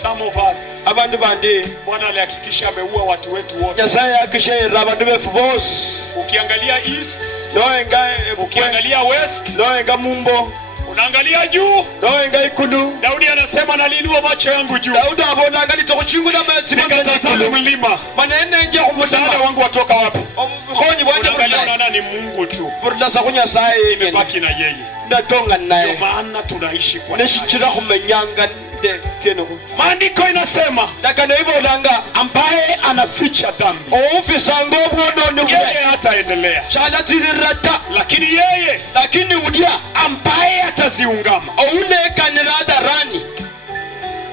Some of us Bwana alihakikisha ameua watu wetu wote. Ukiangalia east, ukiangalia west, Unaangalia juu. noenga ikulu. Daudi anasema naliinua macho yangu juu. Daudi abona angali tokuchingula mazi Nikatazama mlima. manene nje Msaada kumulima wangu watoka wapi? khonyi bwanje Unaangalia bulai unaona ni Mungu tu. burlasa kunyasaye yene Baki na yeye. ndatonga Ndio naye maana tunaishi kwa neshichira kumenyanga nde tenoko. Maandiko inasema Dakana ibolanga ambaye anaficha dhambi ofisanga obwonone bwe yeye hataendelea, chalatirata lakini yeye lakini udya ambaye ataziungama oulekanira hadharani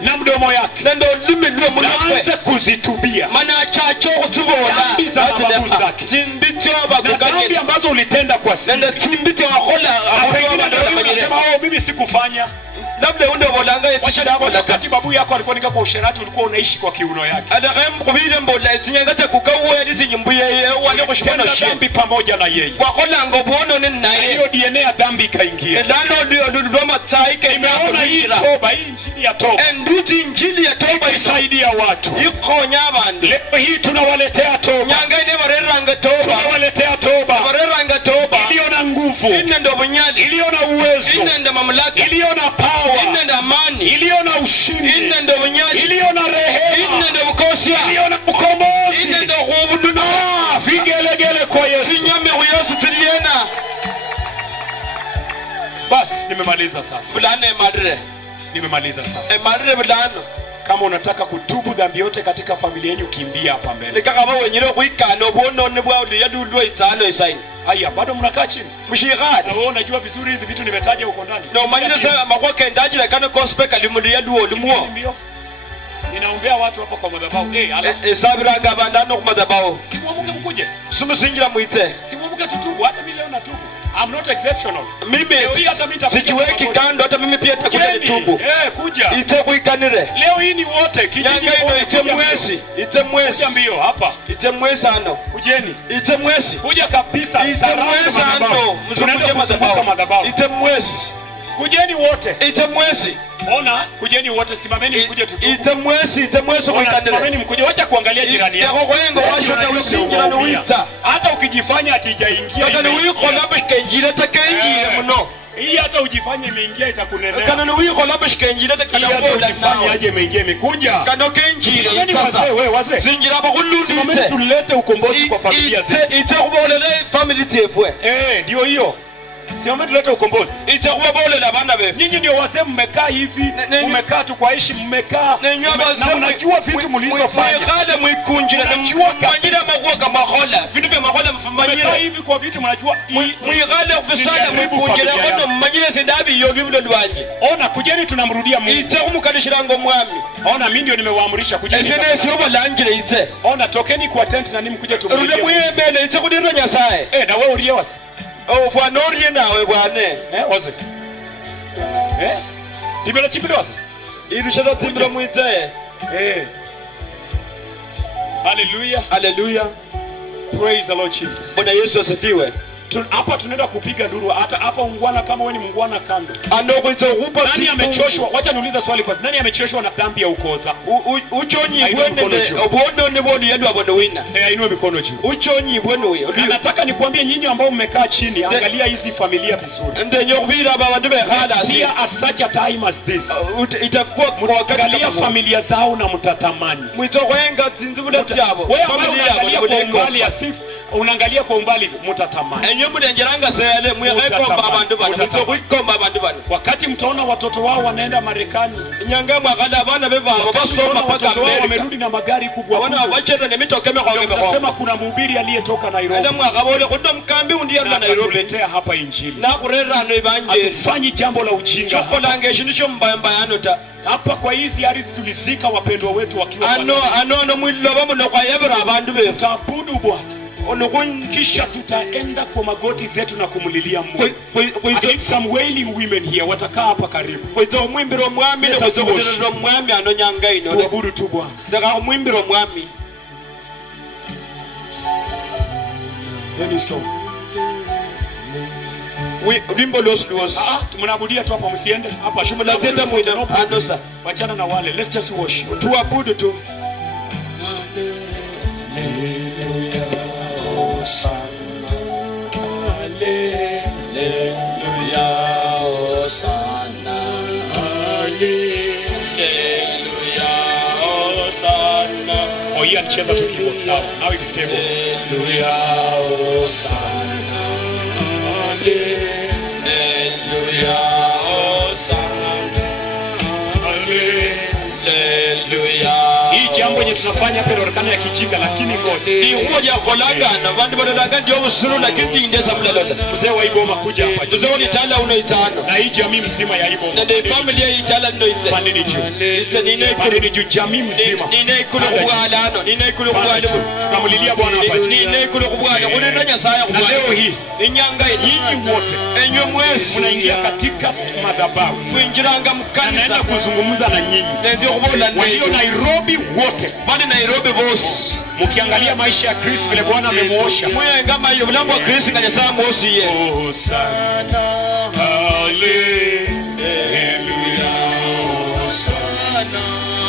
na mdomo yake nendo olulimi lwe naanze mulokwe kuzitubia mana chacho okutsibola dhambi za mababu zake timbityo na dhambi bakuganyira ambazo ulitenda kwa siri, nende timbityo wakola na pengine abantu ndio bakamanyire unasema mimi sikufanya. labda unde bolanga Wacha yesishida nikwambie, bolaka wakati babu yako alikuwa nika kwa usherati, ulikuwa unaishi kwa kiuno yake, adakhem kubile mbola tinyangata kukawe lizinyimbuye wale kushibona tenda shi dhambi pamoja na yeye, wakola ngobwonone na naye hiyo DNA ya dhambi ikaingia. lano lulwa tsaike Nimeona hii toba, hii injili ya toba enduti injili ya toba isaidia watu. ikhonya abantu Leo hii tunawaletea toba, nyanga ine bareranga toba tunawaletea toba bareranga toba iliyo na nguvu, ine ndo bunyali iliyo na uwezo, ine ndo mamlaka iliyo na power, ine ndo amani iliyo na ushindi, ine ndo bunyali iliyo na rehema, ine ndo bukosia iliyo na ukombozi. ine ndo khubununa Vigelegele kwa Yesu. tinyame kuyesu tiliena Bas, nimemaliza sasa, bulane madre nimemaliza sasa. madre bulano Kama unataka kutubu dhambi yote katika familia yenu, kimbia hapa mbele. nikakaba wenyine kwikana obwonone bwauli yadulwa itsano isaini Haya, bado mnakaa chini mushikhali na wewe unajua vizuri hizi vitu nimetaja huko ndani. no manyire sa makwa kendajira kana kospeka limuli yaduo limuo Mbio. Ninaombea watu hapa kwa madhabahu. Ala. esabiranga bandano kumadhabaho Simwamuke mkuje. sumusinjira mwite Simwamuke tutubu, hata mimi leo natubu. I'm not exceptional. mimi Leo hii hata mimi nitakuja sijiweki pamoja. kando hata mimi pia takuja Kujeni. nitubu Kuja. ite kuikanire Leo hii ni wote kijiji nyanga ino wote, ite kuja mwesi mbio. ite mwesi Kuja mbio hapa. ite mwesi ano Kujeni. ite mwesi Kuja kabisa. ite Saraundi mwesi madhabahu. ano Tunaenda mzunguke kuzunguka madhabahu. ite mwesi Kujeni wote. ite mwesi Ona, kujeni wote, simameni mkuje tutubu. ite mwesi Ona, kuikanire simameni mkuje, wacha kuangalia jirani yako. yako kwengo washo tawisinjira nuwita Hata ukijifanya atijaingia kata nuwikola bishkenjira takenjire muno hii, hata ujifanye imeingia itakunenea. kana nuwikola bishkenjira Hata takenjire ujifanye aje imeingia imekuja. kano kenjire Yaani sasa wazee, wewe wazee. zinjira Simameni bakululite tulete ukombozi kwa familia zetu. ite kubolele family tefwe Ndio hiyo. Simameni tulete ukombozi. ite kubolele abana befu Nyinyi ndio wazee, mmekaa hivi, mmekaa tu kwa heshima, mmekaa. Na mnajua vitu mlizofanya. mwikale mwikunjira Unajua kabisa. mumanyire amakuwa kamakhola vindu vya makhola Mmekaa mfumanyire hivi kwa vitu mnajua. mwikale kufisala Nijaribu mwikunjira familia kono yangu. mumanyire sindabiyo lwibulo lwanje Ona, kujeni tunamrudia Mungu. ite kumukanishiranga omwami Ona, mimi ndio nimewaamrisha kujeni. esenesi obalangire ite Ona, tokeni kwa tent na nimkuje rule tumrudie Mungu. mwiyembele ite kudira nyasaye Na wewe ulie wasa. ofwana orie nawe bwane Wase. Tibela chibira wasa. irushata timbira mwite Hallelujah. haleluya Praise the Lord Jesus. bwana yesu asifiwe Hapa tunaenda kupiga duru, hata hapa ungwana, kama wewe ni mungwana kando. anokuita okupa Nani amechoshwa? Wacha niulize swali kwanza. Nani amechoshwa na dhambi ya ukoza? uchonyibwe nende obwonone bwoli yadwa bono wina Ainue mikono juu. uchonyibwe nuyo Na nataka nikwambie nyinyi ambao mmekaa chini, angalia hizi familia vizuri. ndenye okubira aba bandu bekhala asi Pia at such a time as this. itakuwa kwa wakati Angalia kama familia zao na mtatamani. mwito kwenga tsinzibula tyabo Wewe ambaye unaangalia kwa umbali asifu, unaangalia kwa umbali mtatamani. enyo mulenjeranga sele mwekomba abantu bano mwito kwikomba abantu bano Wakati mtaona watoto wao wanaenda Marekani, nyanga mwakala abana bebabo basoma paka watoto wao Amerika wamerudi na magari kubwa abana kubwa. bacheta nemitoke mekonge Nasema kuna mhubiri aliyetoka Nairobi. enda mwakabole kudo mkambi undi ya Na Nairobi anatuletea hapa injili. na kurerano ibanje Hatufanyi jambo la ujinga hapa. chokolanga eshindu shombayambayano ta Hapa kwa hizi ardhi tulizika wapendwa wetu wakiwa ano mwililoba muno kwayabira abantu befu tutaabudu Bwana. Kisha tutaenda kwa magoti zetu na kumlilia Mungu. I need some wailing women here, watakaa hapa karibu. kwita omwimbira omwami nokusokuterera omwami ano nyanga ino Tuabudu tu Bwana. ndaka omwimbira omwami Any song. lwimbo lwosi lwosi Mnaabudia tu hapa, msiende hapa. shumulazeta mwina anosa Wachana na wale. Let's just worship. tuabudu tu Hallelujah, Hosanna. Ian cheza tu keyboard. Sawa. Now it's stable. Hallelujah, Hosanna. Hallelujah, Hosanna. Hallelujah. Hii jambo yenye tunafanya hapa inaonekana ya kijinga, lakini ngoja. Ni ngoja kolanga na vandu badalaga ndio usuru, lakini indesa mlalola. Mzee wa Iboma kuja hapa. Mzee ni tala unaitano. Na hii jamii mzima ya Iboma. Na the family ya itala ndio ite. Pandini juu. Pandini juu jamii mzima. Nine kulu kubwalano, nine kulu kubwalano. Tunamulilia Bwana hapa. Nine kulu kubwalano. Kunenda Nyasaye kubwalano. Na leo hii inyanga nyinyi wote enywe mwezi mnaingia katika madhabahu. Kuinjiranga mkanisa. Naenda kuzungumza na nyinyi. Ndio kubola walio Nairobi wote. Bali Nairobi boss. Mkiangalia maisha ya Kristo vile Bwana amemuosha. Moyo ngama ile mlango wa Kristo kanisa mosi ye. Hosanna. Hallelujah. Hosanna.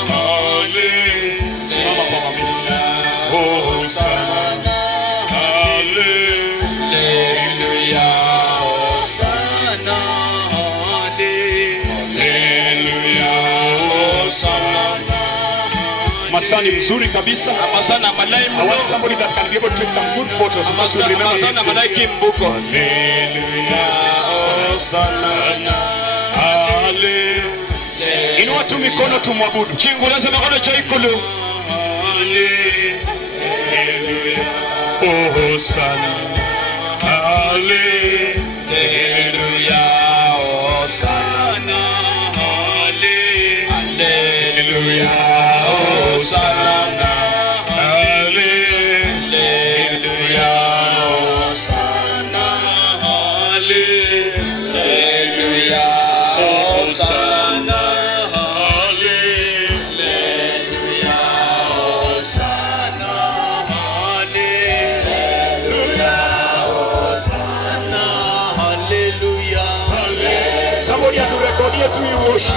Hallelujah. Simama kwa mami. Hosanna. Hallelujah. Hosanna. Hallelujah. Hosanna. Masani mzuri kabisa. Masana malai mbuko. I want somebody that can be able to take some good photos. Masana malai kimbuko. Hallelujah. Hosanna. Hallelujah. Inua tu mikono tumwabudu. Chingulaza mikono cha ikulu. Hallelujah. Hosanna. Hallelujah. Hosanna. Hallelujah. Hosanna. Hallelujah. Hosanna. Hallelujah. Hosanna. Hallelujah. Hosanna. Hallelujah. Somebody aturekodie tu hii worship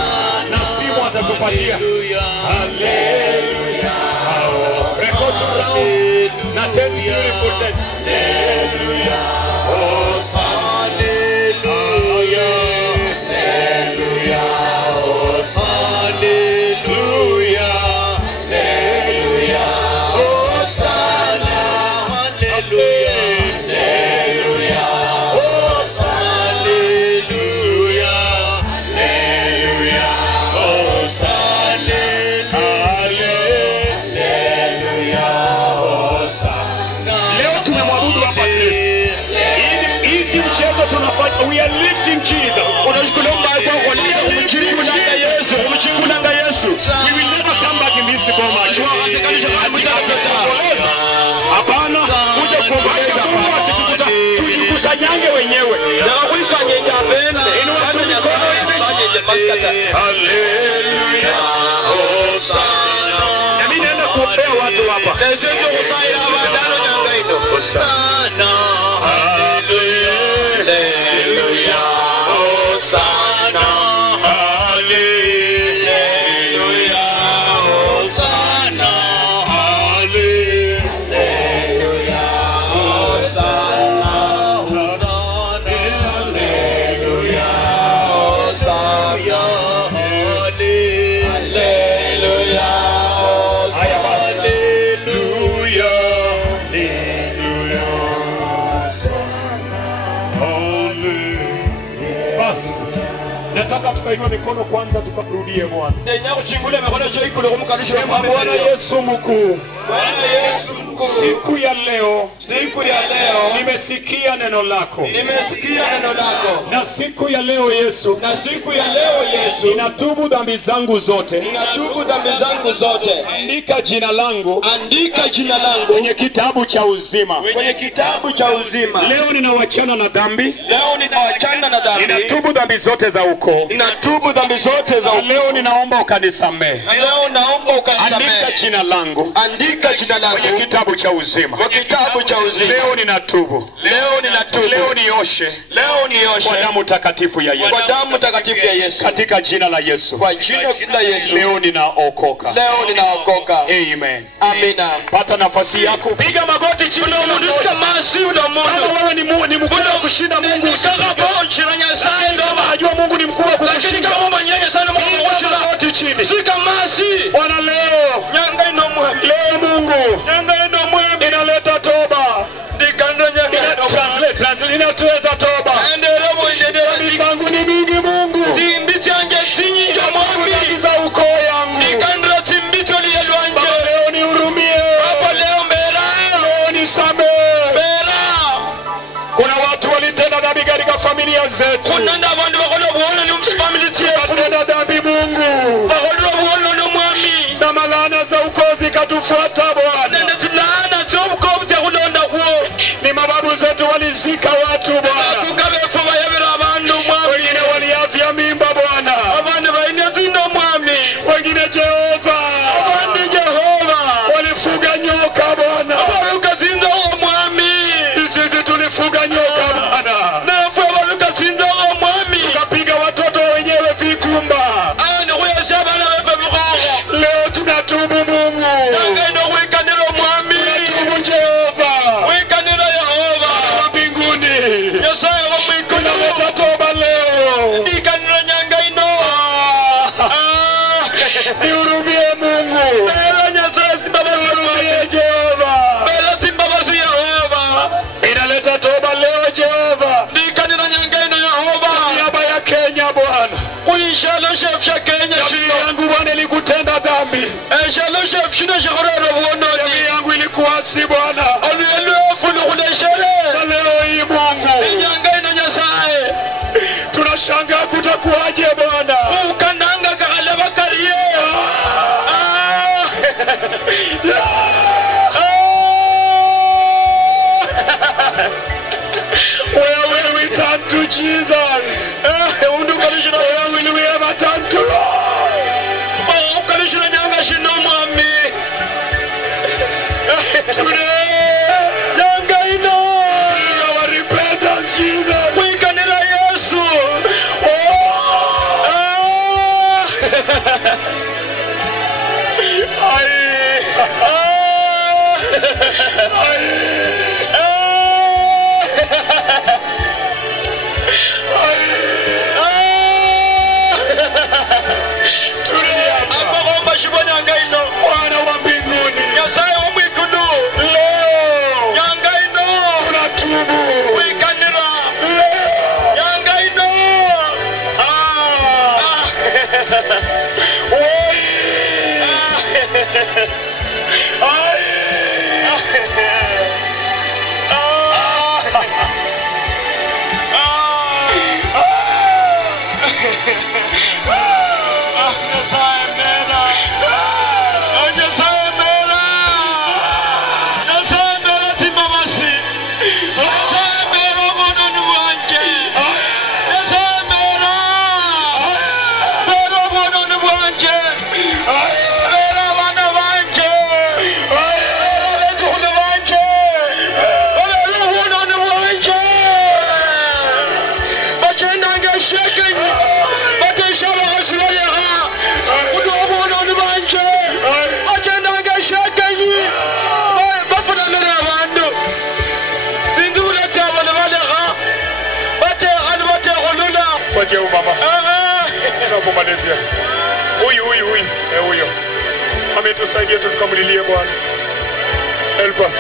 na simu atatupatia. Hallelujah. Record to na 10 beautiful 10. Hallelujah. Hosanna. Hallelujah. Hallelujah. Hallelujah. Hosanna. Hallelujah. Hallelujah. Hosanna. Hallelujah. Hosanna. Leo tunamwabudu hapa Kristo. Hii si mchezo tunafanya. We are lifting Jesus. Unashukuru Mungu kwa lia umchingulanga Yesu, umchingulanga Yesu. We will never come back in this Boma. Hapana, kuja kuomboleza Mungu asitukuta tujikusanyane wenyewe. Na kuisanye jabende. Inua tu mikono hivi. Hallelujah. Hosanna. Na mimi naenda kuombea watu hapa. Ndio kusaira badalo nyangaino. Hosanna. Hallelujah. Hosanna. Hallelujah. Hosanna. Hallelujah. Hosanna. Hallelujah. Hosanna. Haya basi. Basi nataka tukainua mikono kwanza tukarudie Bwana. Sema Bwana Yesu mkuu. Bwana Yesu mkuu. Siku ya leo nimesikia neno lako. Na siku ya leo Yesu, ninatubu dhambi zangu zote. Andika jina langu kwenye kitabu cha uzima. Leo ninawachana na dhambi. Ninatubu dhambi zote za ukoo. Leo ninaomba ukanisamehe. Andika jina langu kwenye kitabu cha uzima. Leo ninatubu. Leo nioshe kwa damu takatifu ya Yesu. Katika jina la Yesu. Leo ninaokoka. Amen. Amina. Pata nafasi yako. Piga magoti chini. Kama wewe ni mkubwa kushinda Mungu. Unajua Mungu ni mkubwa kukushinda. Piga magoti chini. Bwana leo Mungu tukatenda dhambi Mungu, na malana za ukozi katufuata Bwana. Ni mababu zetu walizika watu Bwana, wengine waliafya mimba Bwana, wengine Jehova walifuga nyoka Bwana, sisi tulifuga nyoka Bwana, tukapiga watoto wenyewe vikumba. Leo tunatubu Mungu, tunatubu Jehova wa mbinguni, tunaleta toba leo. Nihurumie Mungu, nihurumie Jehova, inaleta toba leo Jehova, niaba ya Kenya Bwana. Jamii yangu Bwana ilikutenda dhambi, jamii yangu ilikuasi Bwana, na leo hii Mungu tunashangaa kutakuaje Bwana. Where will we turn to Jesus? Where will we ever turn to Lord? Today, our repentance, Jesus. Bwana wa mbinguni, tunapomalizia. Huyu. Ametusaidia tukamlilie Bwana. Help us.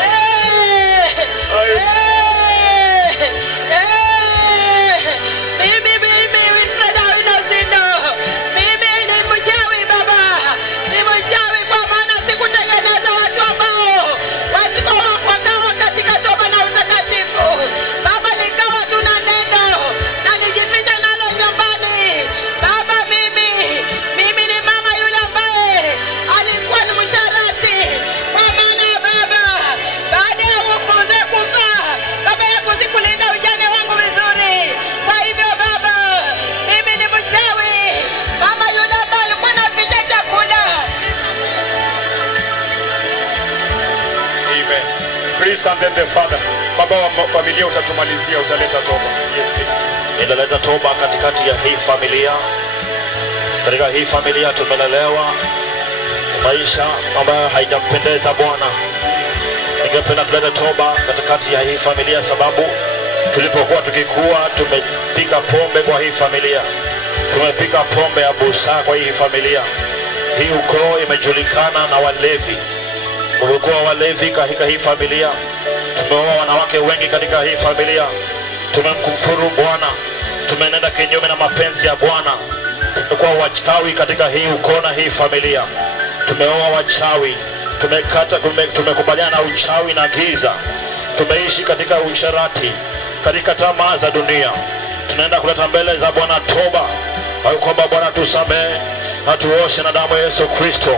And then the Father, baba wa familia utatumalizia, utaleta toba. Yes, thank you. Inaleta toba katikati ya hii familia. Katika hii familia tumelelewa maisha ambayo haijampendeza Bwana. Ningependa kuleta toba katikati ya hii familia, sababu tulipokuwa tukikua tumepika pombe kwa hii familia. Tumepika pombe ya busaa kwa hii familia. Hii ukoo imejulikana na walevi. Kulikuwa walevi katika hii familia. Tumeoa wanawake wengi katika hii familia. Tumemkufuru Bwana. Tumenenda kinyume na mapenzi ya Bwana. Tumekuwa wachawi katika hii ukoo na hii familia. Tumeoa wachawi. Tumekubaliana na uchawi na giza. Tumeishi katika usharati, katika tamaa za dunia. Tunaenda kuleta mbele za Bwana toba. au kwamba Bwana tusamehe, atuoshe na damu ya Yesu Kristo.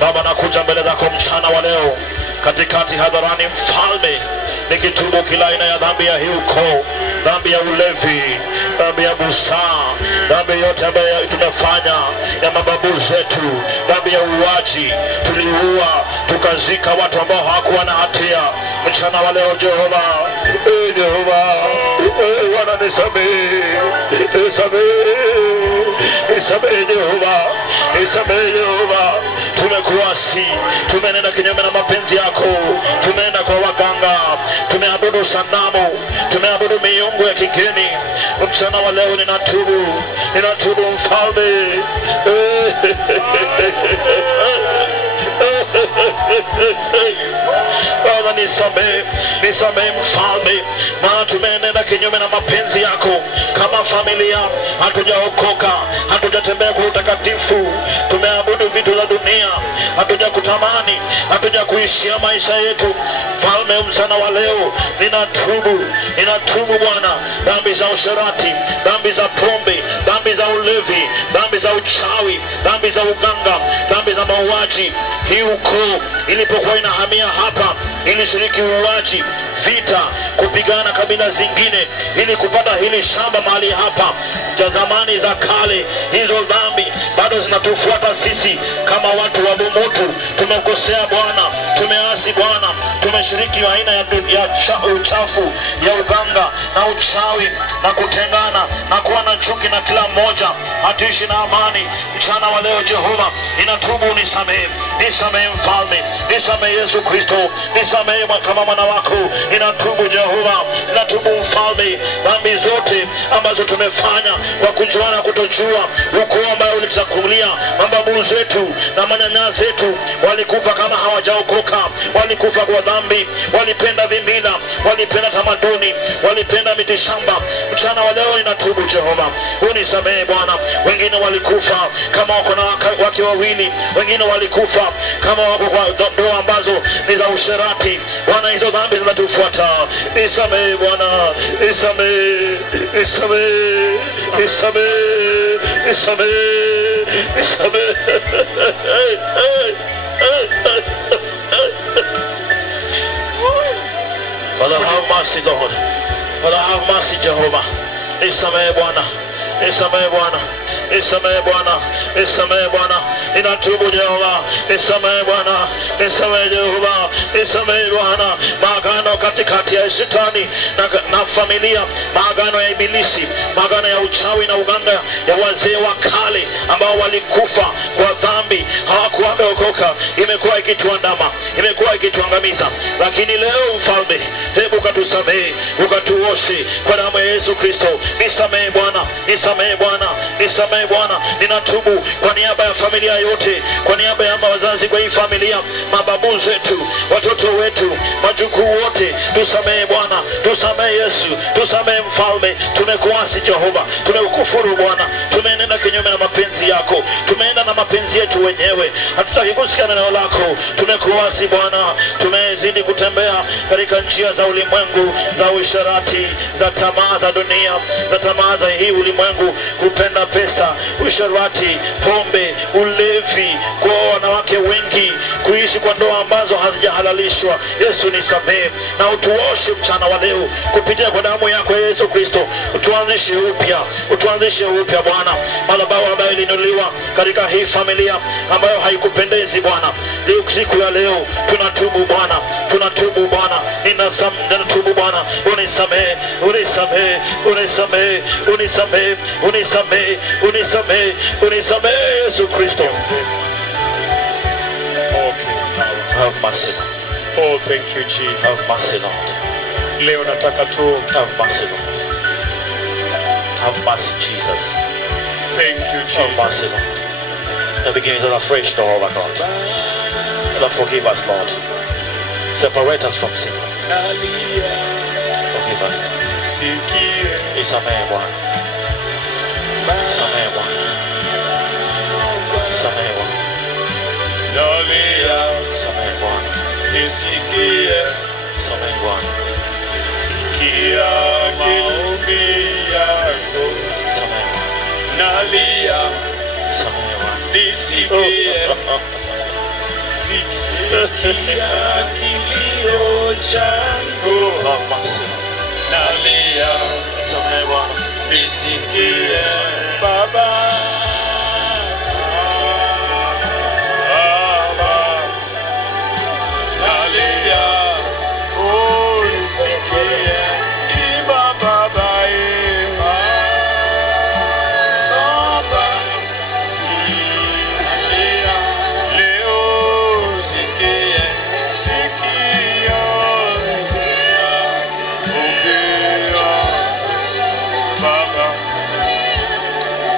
Baba, nakuja mbele zako mchana wa leo katikati hadharani, Mfalme, nikitubu kila aina ya dhambi ya huko, dhambi ya ulevi, dhambi ya busaa, dhambi yote ambayo tumefanya ya mababu zetu, dhambi ya uwaji, tuliua tukazika watu ambao hawakuwa na hatia. Mchana wa leo Jehova, Jehova, wana nisamehe, nisamehe Jehova, nisamehe Jehova. Tumekuasi, tumenenda kinyume na mapenzi yako, tumeenda kwa waganga, tumeabudu sanamu, tumeabudu miungu ya kigeni. Mchana wa leo ninatubu Mfalme. Bwana nisamehe Mfalme, maana tumenenda kinyume na mapenzi yako. Kama familia hatujaokoka, hatujatembea kwa utakatifu, tumeabudu vitu za dunia, hatujakutamani, hatujakuishia maisha yetu. Mfalme, mchana wa leo ninatubu Bwana, dhambi za usherati, dhambi za pombe, dhambi za ulevi, dhambi za uchawi, dhambi za uganga, dhambi za mauaji. Hii ukoo ilipokuwa inahamia hapa, ilishiriki uwaji, vita, kupigana kabila zingine ili kupata hili shamba mahali hapa. Zamani za kale, hizo dhambi bado zinatufuata sisi kama watu wa Lumutu. Tumekosea Bwana, tumeasi Bwana, tumeshiriki aina ya uchafu ya uganga na uchawi na kutengana na kuwa na chuki na kila mmoja, hatuishi na amani. Mchana wa leo Jehova, ninatubu, nisamehe Mfalme, nisamehe Yesu Kristo, nisamehe kama mwana wako. Ninatubu Jehova, ninatubu Mfalme, dhambi zote ambazo tumefanya kwa kujua na kutojua. Ukoo ambao ulitakulia mababu zetu na manyanya zetu walikufa kama hawajaokoka, walikufa kwa dhambi, walipenda vimila, walipenda tamaduni, walipenda mitishamba. Mchana wa leo ninatubu Jehova, unisamehe Bwana. Wengine walikufa kama wako na wake wawili, wengine walikufa kama wako kwa ndoa ambazo ni za usherati. Bwana, hizo dhambi zinatufuata. Nisamehe Bwana, nisamehe. Father, have mercy, Lord. Father, have mercy, Jehovah. Nisamehe Bwana, nisamehe Bwana, nisamehe Bwana, nisamehe Bwana. Ninatubu Jehova, nisamehe Bwana, nisamehe Jehova, nisamehe Bwana. Maagano katikati ya shetani na familia, maagano ya ibilisi, maagano ya uchawi na uganga ya wazee wa kale ambao walikufa kwa dhambi, hawakuokoka, imekuwa ikituandama, imekuwa ikituangamiza. Lakini leo Mfalme, hebu ukatusamehe, ukatuoshe kwa damu ya Yesu Kristo. Nisamehe Bwana, nisamehe Bwana, nisamehe Bwana. Ninatubu kwa niaba ya familia yote, kwa niaba ya wazazi kwa hii familia, mababu zetu, watoto wetu, majukuu wote. Tusamehe Bwana, tusamehe Yesu, tusamehe Mfalme. Tumekuasi Jehova, tumekufuru Bwana, tumenenda kinyume na mapenzi yako, tumeenda na mapenzi yetu wenyewe, hatutaki kusikia neno lako. Tumekuasi Bwana, tumezidi kutembea katika njia za ulimwengu, za usharati, za tamaa za dunia, za tamaa za hii ulimwengu, kupenda pesa, usharati, pombe, ulevi, kwa wanawake wengi, kuishi kwa ndoa ambazo hazijahalalishwa. Yesu, nisamehe na utuoshe mchana wa leo kupitia kwa damu yako Yesu Kristo. Utuanzishe upya Bwana, madhabahu ambayo iliinuliwa katika hii familia ambayo haikupendezi Bwana. Leo siku ya leo tunatubu Bwana, tunatubu Bwana, ninatubu Bwana. Unisamehe, unisamehe, unisamehe, unisamehe, unisamehe, unisamehe, unisamehe Yesu Kristo. Okay, sawa. Have mercy. Oh, thank you Jesus. Have mercy, Lord. Leo nataka tu Have mercy, Lord. Have mercy, Jesus. thank you Have mercy, Jesus. Lord. And begin to afresh, Lord, God. Lord, forgive us, Lord. Separate us from sin. Forgive us, Lord. Nisamehe Bwana. Nisamehe Bwana. Nisamehe Bwana. Nisamehe Bwana. Nisamehe Bwana. Sikia maombi yako, Nisamehe Bwana. nalia sikia kilio changu, nalia, nisikie Baba.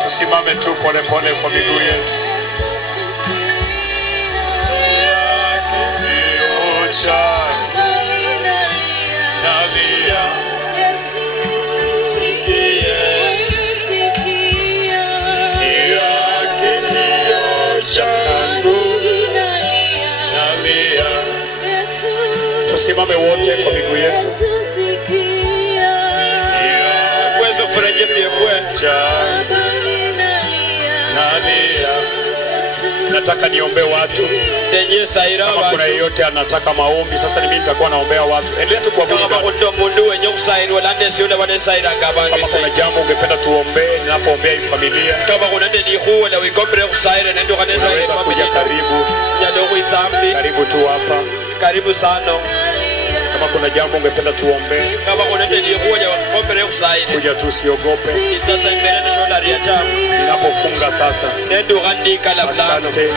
Tusimame tu pole pole kwa miguu yetu. Tusimame wote kwa miguu yetu. Fuezo fureje pia nataka niombe watu. Kama kuna yeyote anataka maombi, sasa mimi nitakuwa naombea watu. Endelea tu kuabudu. Kama kuna jambo ungependa tuombee, ninapoombea hii familia. Unaweza kuja karibu. Karibu tu hapa. Karibu sana. Kama kuna jambo ungependa tuombee, kuja tu, usiogope. Ninapofunga sasa. Asante.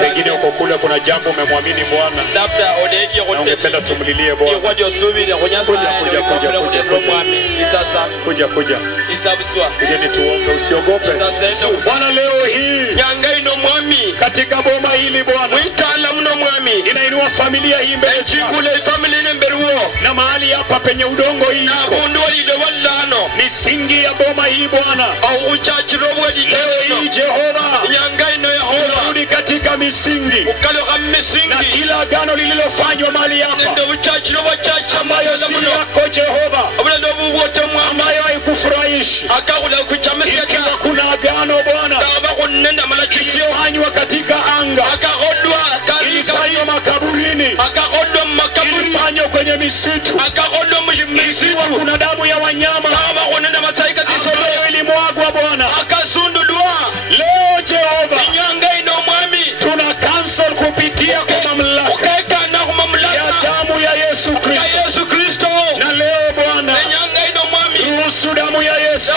Pengine uko kule kuna jambo umemwamini Bwana na ungependa tumlilie Bwana. Kuja. Kujeni tuombe, usiogope. Bwana, leo hii katika boma hili Bwana, inainua familia hii mbele na mahali hapa penye udongo hii misingi ya boma hii Bwana. Leo hii Jehova, rudi katika misingi na kila agano lililofanywa mahali hapa ambayo si yako Jehova, ambayo haikufurahishi. Ikiwa kuna agano Bwana iliyofanywa katika anga, ilifanywa makaburini, ilifanywa kwenye misitu, ikiwa kuna damu ya wanyama ambayo ilimwagwa Bwana, leo Jehova tuna cancel kupitia kwa mamlaka ya damu ya Yesu Kristo. Na leo Bwana, ruhusu damu ya Yesu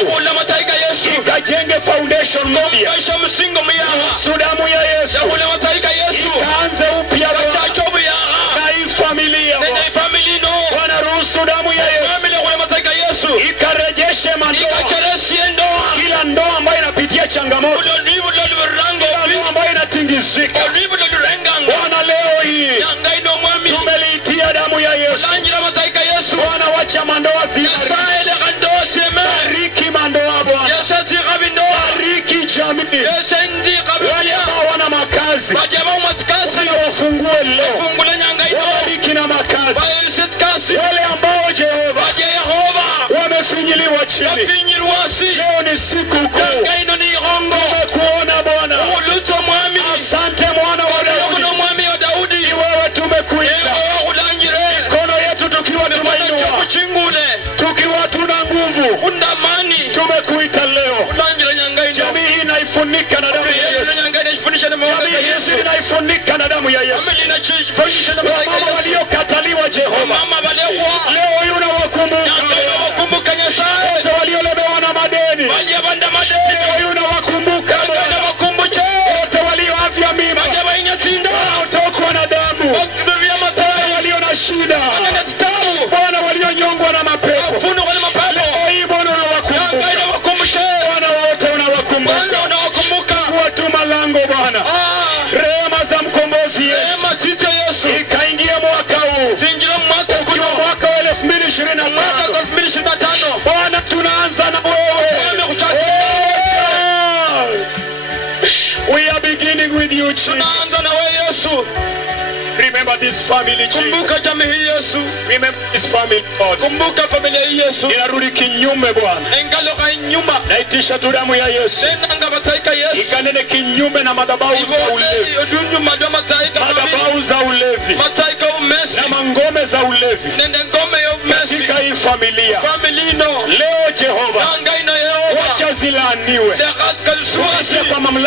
ikajenge foundation mpya. Ruhusu damu ya Yesu ikaanze upya na hii familia Bwana. Ruhusu damu ya Yesu ikarejeshe mandoa, kila ndoa ambayo inapitia changamoto, kila ndoa ambayo inatingizika Bwana, leo hii tumeliitia damu ya Yesu Bwana. Wacha mandoa bariki mandoa Bwana, bariki jamii, wale ambao wana makazi Bwana wafungue leo, bariki na makazi, wale ambao Jehova wamefinyiliwa chini, leo ni siku kuu. Tumekuona Bwana, asante mwana wa Daudi, ni wewe tumekuita, mikono yetu tukiwa tumainua, tukiwa tuna nguvu, tumekuita leo. Jamii hii inaifunika na damu ya Yesu, jamii hii inaifunika na damu ya Yesu. Wamama waliokataliwa Jehova, leo hii unawakumbuka. Wote waliolemewa na madeni, leo hii unawakumbuka. Wote walioavya mimba, wanaotokwa na damu, walio na shida Bwana, walionyongwa na mapepo, leo hii Bwana unawakumbuka. Bwana, wote unawakumbuka. Kuwatuma lango Bwana, rehema za mkombozi Yesu ikaingia mwaka huu, ukiwa mwaka wa 2025 Bwana, tunaanza na wewe. We are beginning with you, Jesus. Remember this family, Jesus. Remember this family, God. Inarudi kinyume Bwana, naitisha tu damu ya Yesu ikanene kinyume na madhabahu za ulevi, madhabahu za ulevi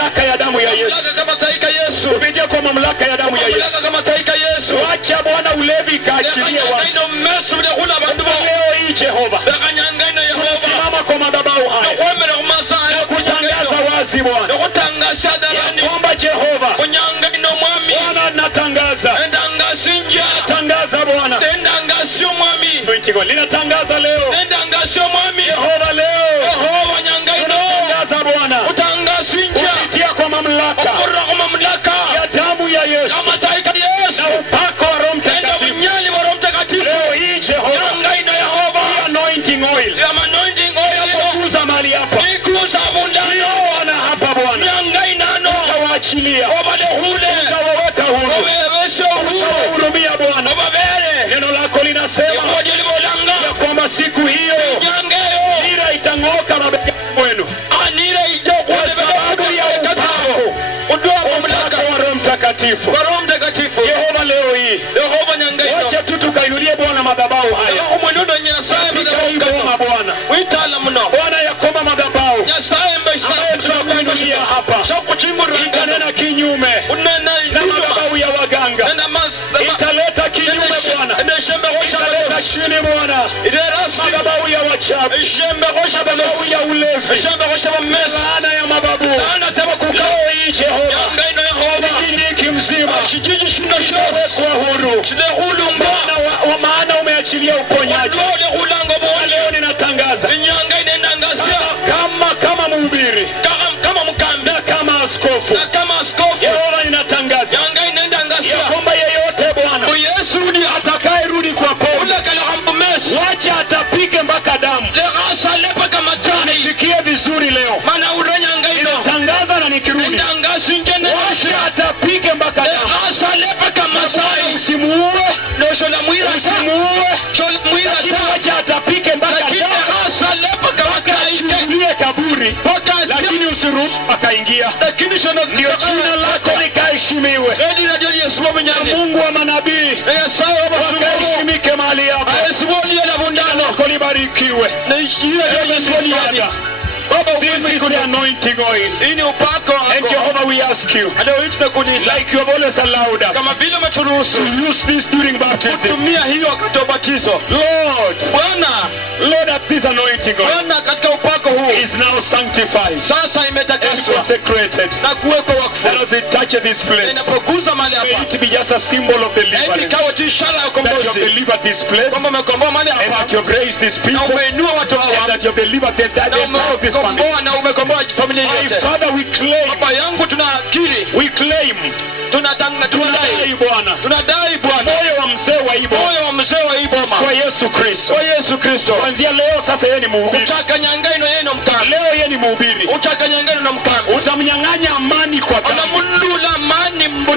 mamlaka ya damu ya Yesu. Kupitia kwa mamlaka ya damu ya Yesu. Wacha Bwana ulevi kaachilie watu. Leo hii Jehova, simama kwa madhabahu haya na kutangaza wazi Bwana ya kwamba Jehova, Bwana natangaza Bwana, linatangaza leo Jehova, leo tunatangaza Bwana kupitia kwa mamlaka ya damu ya Yesu na upako wa Roho Mtakatifu. Leo hii Jehova, anointing oil kukuza mali hapa Bwana, hapa Bwana utawaachilia, utawaweka huru, utawahurumia Bwana. Neno lako linasema ya kwamba siku hiyo nira itang'oka mabegani mwenu kwa sababu ya upako wa Roho Mtakatifu. Jehova, leo hii wacha tu tukainulie Bwana madhabahu haya katika hii boma Bwana. Bwana ya kwamba madhabahu ambayo tunakuinulia hapa itanena kinyume na madhabahu ya waganga, italeta kinyume Bwana, italeta chini Bwana madhabahu ya wachawi, madhabahu ya ulevi, laana ya mababu. Leo hii Jehova, kijiji mzima kwa huru Bwana, maana umeachilia uponyaji. Leo ninatangaza kama mhubiri, na kama askofu, Jehova, ninatangaza ya kwamba yeyote Bwana atakayerudi kwa pombe, wacha atapike mpaka damu. Nisikie vizuri leo, ninatangaza na nikirudi, wacha atapike mpaka damu. Usimuue, wacha atapike mpaka damu, kaburi, lakini usiruhusu akaingia. Ndio jina lako likaheshimiwe, Mungu wa manabii wakaheshimike mahali hapa. Jina lako libarikiwe. This is the anointing oil. And Jehovah, we ask you, like you have always allowed us to use this during baptism, Lord, that this anointing oil is now sanctified and consecrated. That as it touches this place, may it be just a symbol of deliverance, that you have delivered this place, and that you have raised these people, and that you have delivered the entire of this family. My Father, we claim, tunadai Bwana moyo wa mzee wa iboma kwa Yesu Kristo. Kuanzia leo sasa yeye ni mhubiri. Leo yeye ni mhubiri. Utamnyang'anya amani kwa damu.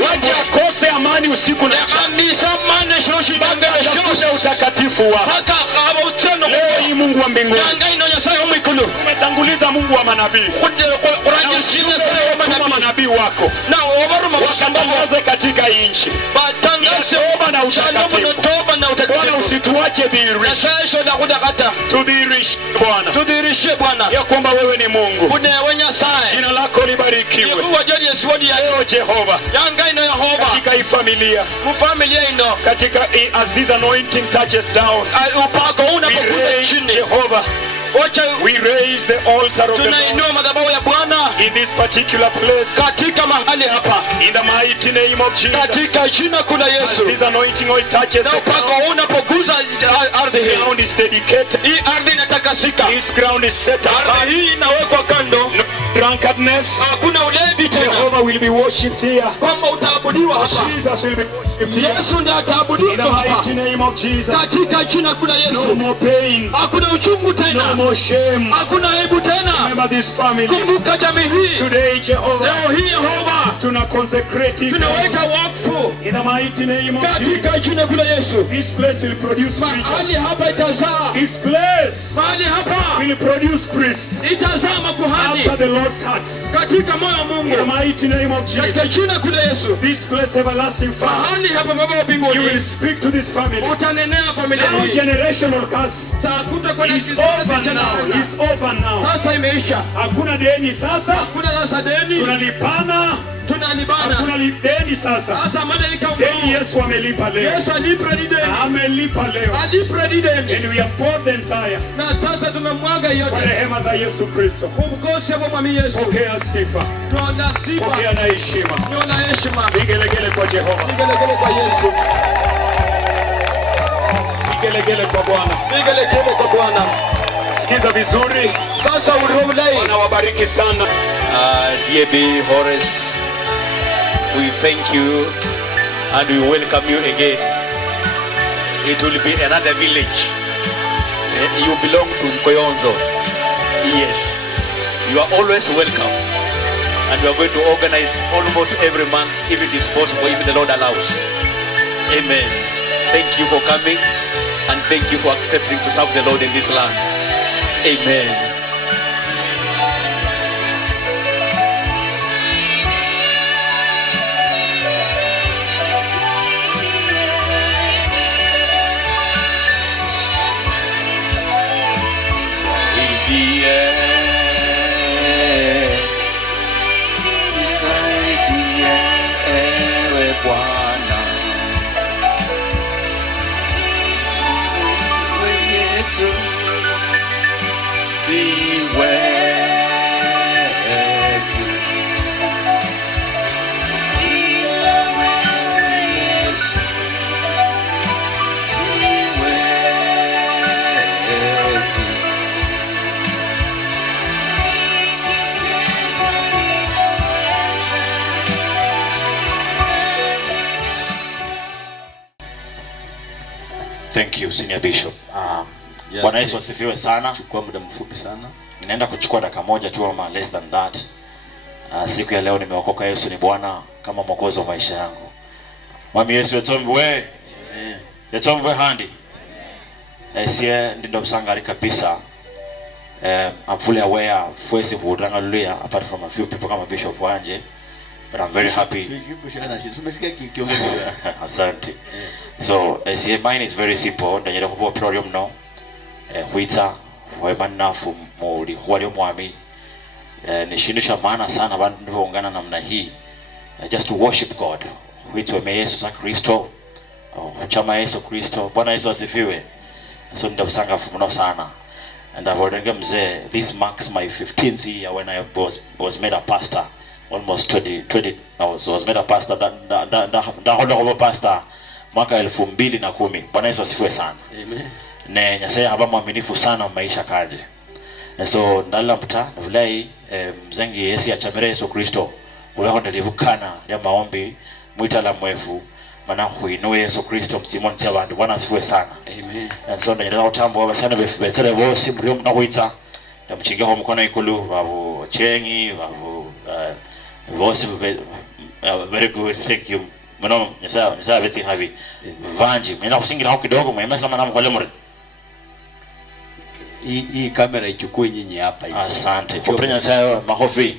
Wacha akose amani usiku na mchana. Utakatifu wako. Leo hii Mungu wa mbinguni, umetanguliza Mungu wa manabii, tuma manabii wako wakatangaze katika nchi toba na utakatifu. Bwana, usituache tudhihirishe Bwana ya kwamba wewe ni Mungu. Jina lako libarikiwe. Leo Jehova, katika hii familia, katika as this anointing touches down, Jehovah, we raise the altar of the Lord in this particular place, in the mighty name of Jesus. As this anointing oil touches the ground, ground is dedicated, this ground is set apart. No drunkenness. Jehovah will be worshipped here. Jesus will be worshipped here. In the mighty name of Jesus. No more pain, no more shame. Remember this family today, Jehovah. tuna consecrate tunaweka wakfu in the mighty name of katika Jesus. jina kula Yesu. This place will produce Mahali preachers. hapa itazaa, This place mahali hapa will produce priests itazaa makuhani after the Lord's heart. katika moyo wa In the Mungu mighty name of katika Jesus. jina kula Yesu. This place, everlasting Father, Mahali hapa Baba wa you will mbinguni, speak to this family. utanenea familia Now hii. generational curse Takuta kwa is over now. Is over now. sasa imeisha. Hakuna deni sasa. Hakuna sasa deni, Tunalipana. tunalibana. Hakuna deni sasa. Sasa madeni Deni Yesu amelipa leo. Yesu alipre ni deni. Amelipa leo. Alipre ni deni. And we have poured the entire Na sasa tunamwaga kwa yote. rehema za Yesu Kristo. Kumkose kwa mami Yesu. Pokea sifa. Tuona sifa. Pokea na heshima. Tuona heshima. Vigelegele kwa Jehova. Vigelegele kwa Yesu. Vigelegele kwa Bwana. Vigelegele kwa Bwana. Sikiza vizuri. Sasa ulivyoulai. Bwana wabariki sana. Dear B. Horace, we thank you and we welcome you again. It will be another village. You belong to Nkoyonzo. Yes, you are always welcome. And we are going to organize almost every month if it is possible, if the Lord allows. Amen. Thank you for coming and thank you for accepting to serve the Lord in this land. Amen. Thank you, Senior Bishop. Yes, Bwana Yesu asifiwe sana. Chukua muda mfupi sana. Ninaenda kuchukua dakika moja tu ama less than that. Siku ya leo nimeokoka, Yesu ni Bwana kama mwokozi wa maisha yangu. Mwami Yesu yatombwe. Yatombwe handi. Sie ndindo msangari kabisa. I'm fully aware fuesi budanga luya apart from a few people kama Bishop Wanje. But I'm very happy. Asante. So, mine is very simple. Ndanyera kubo program no. Huita waimanafu muri wali mwami. Nishindisha maana sana abantu ndivyoungana namna hii. Just to worship God. Huitwa Yesu Kristo. Chama Yesu Kristo. Bwana Yesu asifiwe. So ndabusanga mno sana. And I've already mzee, this marks my 15th year when I was made a pastor. Almost 20 I was made a pastor that pastor mwaka 2010. Bwana Yesu asifiwe sana. Amen. Ne nyasaya haba mwaminifu sana maisha kaje. So ndala mta vulai mzengi Yesu achamere Yesu Kristo. Uweho ndalivukana ya maombi mwita la mwefu mana huinue Yesu Kristo mtimoni tia bandu. Bwana asifiwe sana. Amen. And so ndanyera utambo wabasana betere bosi mrio mnahuita na mchingeho mkono ikulu wabu chengi wabu voice very good, thank you. Mano nisa beti habi vanji mena kusingira hao kidogo mwema sama namu kwa lemure. Hii kamera ichukue nyinyi hapa hivi. Asante. Kuprenya sayo mahofi.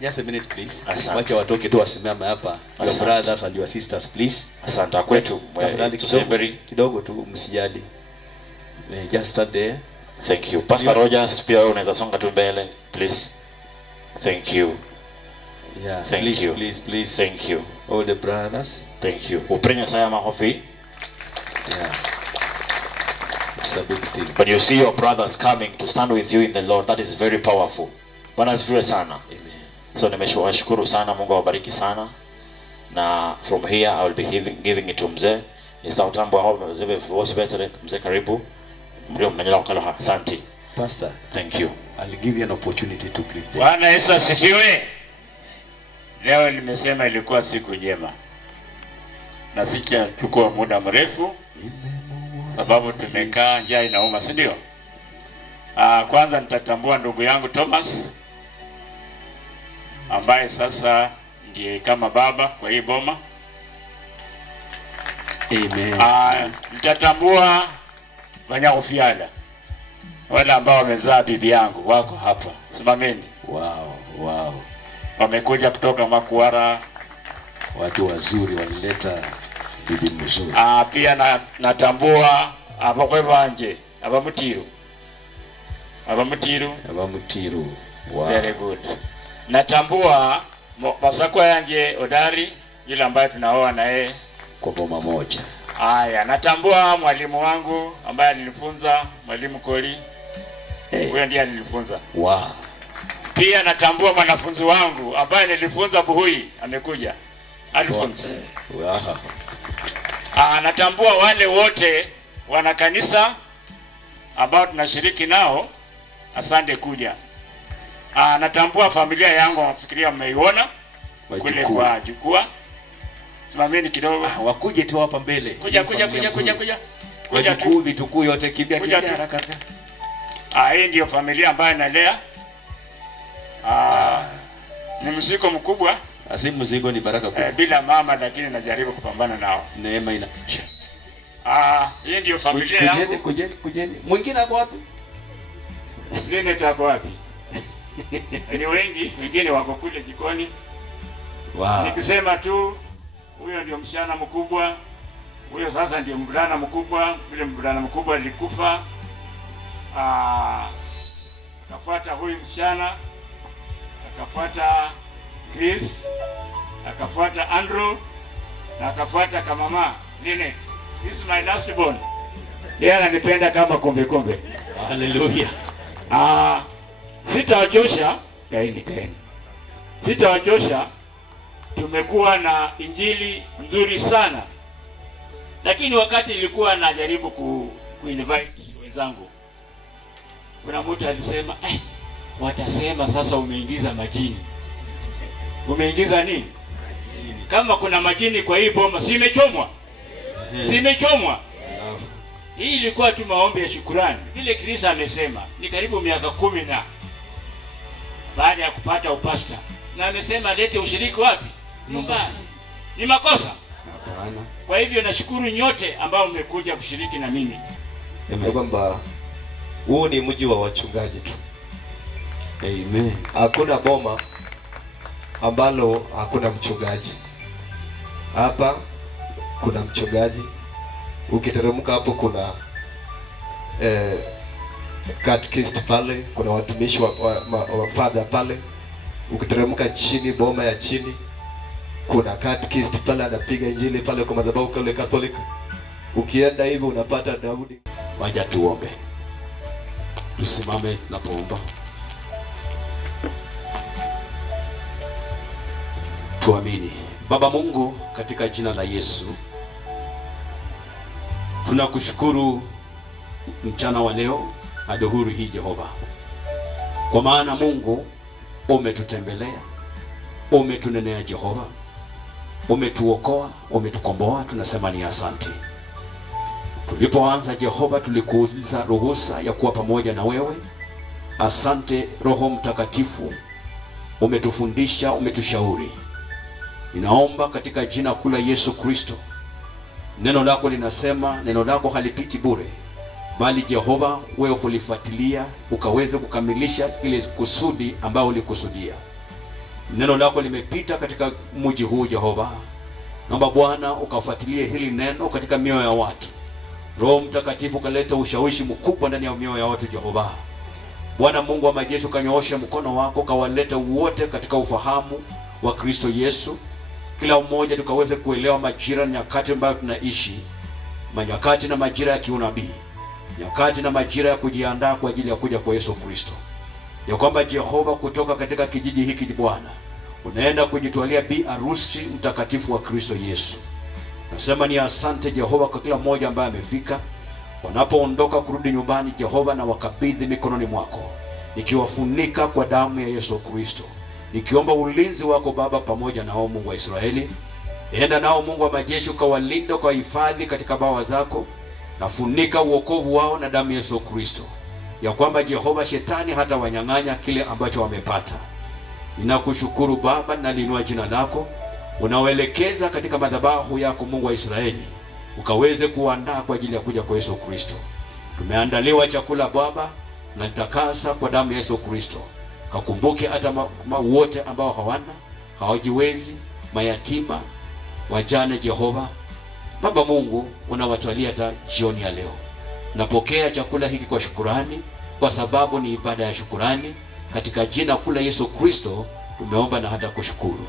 Just a minute please. Asante. Wacha watoke tu wasimame hapa. Your brothers and your sisters please. Asante kwetu. Tafadhali kidogo tu msijali. Just stand there. Thank you. Pastor Rogers pia unaweza songa tu mbele please. Thank you. Yeah, thank please, you. Please. Thank you. All the brothers. Thank you. Kuprenya sayo mahofi. Yeah. It's a big thing. When you see your brothers coming to stand with you in the Lord, that is very powerful. Bwana asifiwe sana. Amen. So nimeshukuru sana, Mungu awabariki sana. Na from here I will be giving it to mzee. Isa utambo hao zebe wose better mzee karibu. Mrio mnanyala wakala asante. Pastor, thank you. I'll give you an opportunity to greet them. Bwana Yesu asifiwe. Leo nimesema ilikuwa siku njema. Na sichukua muda mrefu sababu tumekaa njaa inauma, si ndio? Kwanza nitatambua ndugu yangu Thomas ambaye sasa ndiye kama baba kwa hii boma. Amen. Nitatambua Wanyakufiala, wale ambao wamezaa bibi yangu wako hapa. Simameni. Wow. Wamekuja kutoka Makuara. Watu wazuri walileta bibi mzuri. Pia natambua abakwe banje abamutiru. Wow. Very good. Natambua masako yange Odari yule ambaye tunaoa na yeye kwa boma moja. Natambua mwalimu wangu ambaye alinifunza, mwalimu Koli. Huyo ndiye alinifunza. Wow. Pia natambua mwanafunzi wangu ambaye nilifunza Buhui, amekuja. Alphonse. Wow. Natambua wale wote wana kanisa ambao tunashiriki nao. Asante kuja. Natambua familia yangu, nafikiria mmeiona kule kwa jukwaa. Simameni kidogo. Wakuje tu hapa mbele. Kuja. Vitukuu yote kibia haraka. Hii ndio familia ambayo nalea. Ni mzigo mkubwa. Si mzigo, ni baraka kubwa. Bila mama, lakini najaribu kupambana nao. Neema ina. Hii ndio familia yangu. Kujeni. Mwingine ako wapi? Nene tako wapi? Ni wengi, wengine wako kule jikoni. Wow. Nikisema tu huyo ndio msichana mkubwa. Huyo sasa ndio mvulana mkubwa. Yule mvulana mkubwa alikufa. Akafuata huyu msichana. Akafuata Chris. Akafuata Andrew. Na akafuata kamama Linet. This is my last born. Yeye ananipenda kama kombe. Hallelujah. Sitawachosha. Sitawachosha. Tumekuwa na injili nzuri sana. Lakini wakati nilikuwa najaribu kuinvite wenzangu, kuna mtu alisema, watasema sasa umeingiza majini. Umeingiza nini? Kama kuna majini kwa hii boma, si imechomwa? Hii ilikuwa tu maombi ya shukrani. Vile Kristo amesema, ni karibu miaka 10 na baada ya kupata upasta. Na amesema lete ushiriki wapi? Nyumbani. Ni makosa? Hapana. Kwa hivyo nashukuru nyote ambao mmekuja kushiriki na mimi. Kwamba huu ni mji wa wachungaji tu. Amen. Hakuna boma ambalo hakuna mchungaji. Hapa kuna mchungaji. Ukiteremka hapo kuna catechist pale, kuna watumishi wa father pale. Ukiteremka chini, boma ya chini, kuna catechist pale anapiga injili pale kwa madhabahu kule Catholic. Ukienda hivi unapata Daudi. Wacha tuombe. Tusimame tunapoomba. Tuamini. Baba Mungu, katika jina la Yesu, tunakushukuru mchana wa leo, adhuhuri hii Jehova. Kwa maana Mungu umetutembelea, umetunenea Jehova, umetuokoa, umetukomboa, tunasema ni asante. Tulipoanza Jehova tulikuuliza ruhusa ya kuwa pamoja na wewe. Asante Roho Mtakatifu, umetufundisha, umetushauri. Ninaomba katika jina kula Yesu Kristo. Neno lako linasema, neno lako halipiti bure, bali Jehova wewe hulifuatilia ukaweze kukamilisha ile kusudi ambao ulikusudia. Neno lako limepita katika mji huu Jehova. Naomba Bwana ukafuatilie hili neno katika mioyo ya watu. Roho Mtakatifu kaleta ushawishi mkubwa ndani ya mioyo ya watu Jehova. Bwana Mungu wa majeshi, kanyoosha mkono wako kawaleta wote katika ufahamu wa Kristo Yesu. Kila mmoja tukaweze kuelewa majira na nyakati ambayo tunaishi, nyakati na majira ya kiunabii, nyakati na majira ya kujiandaa kwa ajili ya kuja kwa Yesu Kristo. Ya kwamba Jehova, kutoka katika kijiji hiki Bwana, unaenda kujitwalia bi harusi mtakatifu wa Kristo Yesu. Nasema ni asante Jehova kwa kila mmoja ambaye amefika. Wanapoondoka kurudi nyumbani Jehova, na wakabidhi mikononi mwako, nikiwafunika kwa damu ya Yesu Kristo, nikiomba ulinzi wako Baba pamoja nao Mungu wa Israeli. Enda nao Mungu wa majeshi, ukawalinda, kwa hifadhi katika bawa zako, nafunika uokovu wao na damu ya Yesu Kristo. Ya kwamba Jehova, shetani hata wanyang'anya kile ambacho wamepata. Ninakushukuru Baba, naliinua jina lako, unaoelekeza katika madhabahu yako Mungu wa Israeli, ukaweze kuandaa kwa ajili ya kuja kwa Yesu Kristo. Tumeandaliwa chakula Baba, na nitakasa kwa damu ya Yesu Kristo. Kakumbuke hata wote ambao hawajiwezi, mayatima, wajane Jehova. Baba Mungu, unawatwalia hata jioni ya leo. Napokea chakula hiki kwa shukurani, kwa sababu ni ibada ya shukurani. Katika jina kula Yesu Kristo tumeomba na hata kushukuru.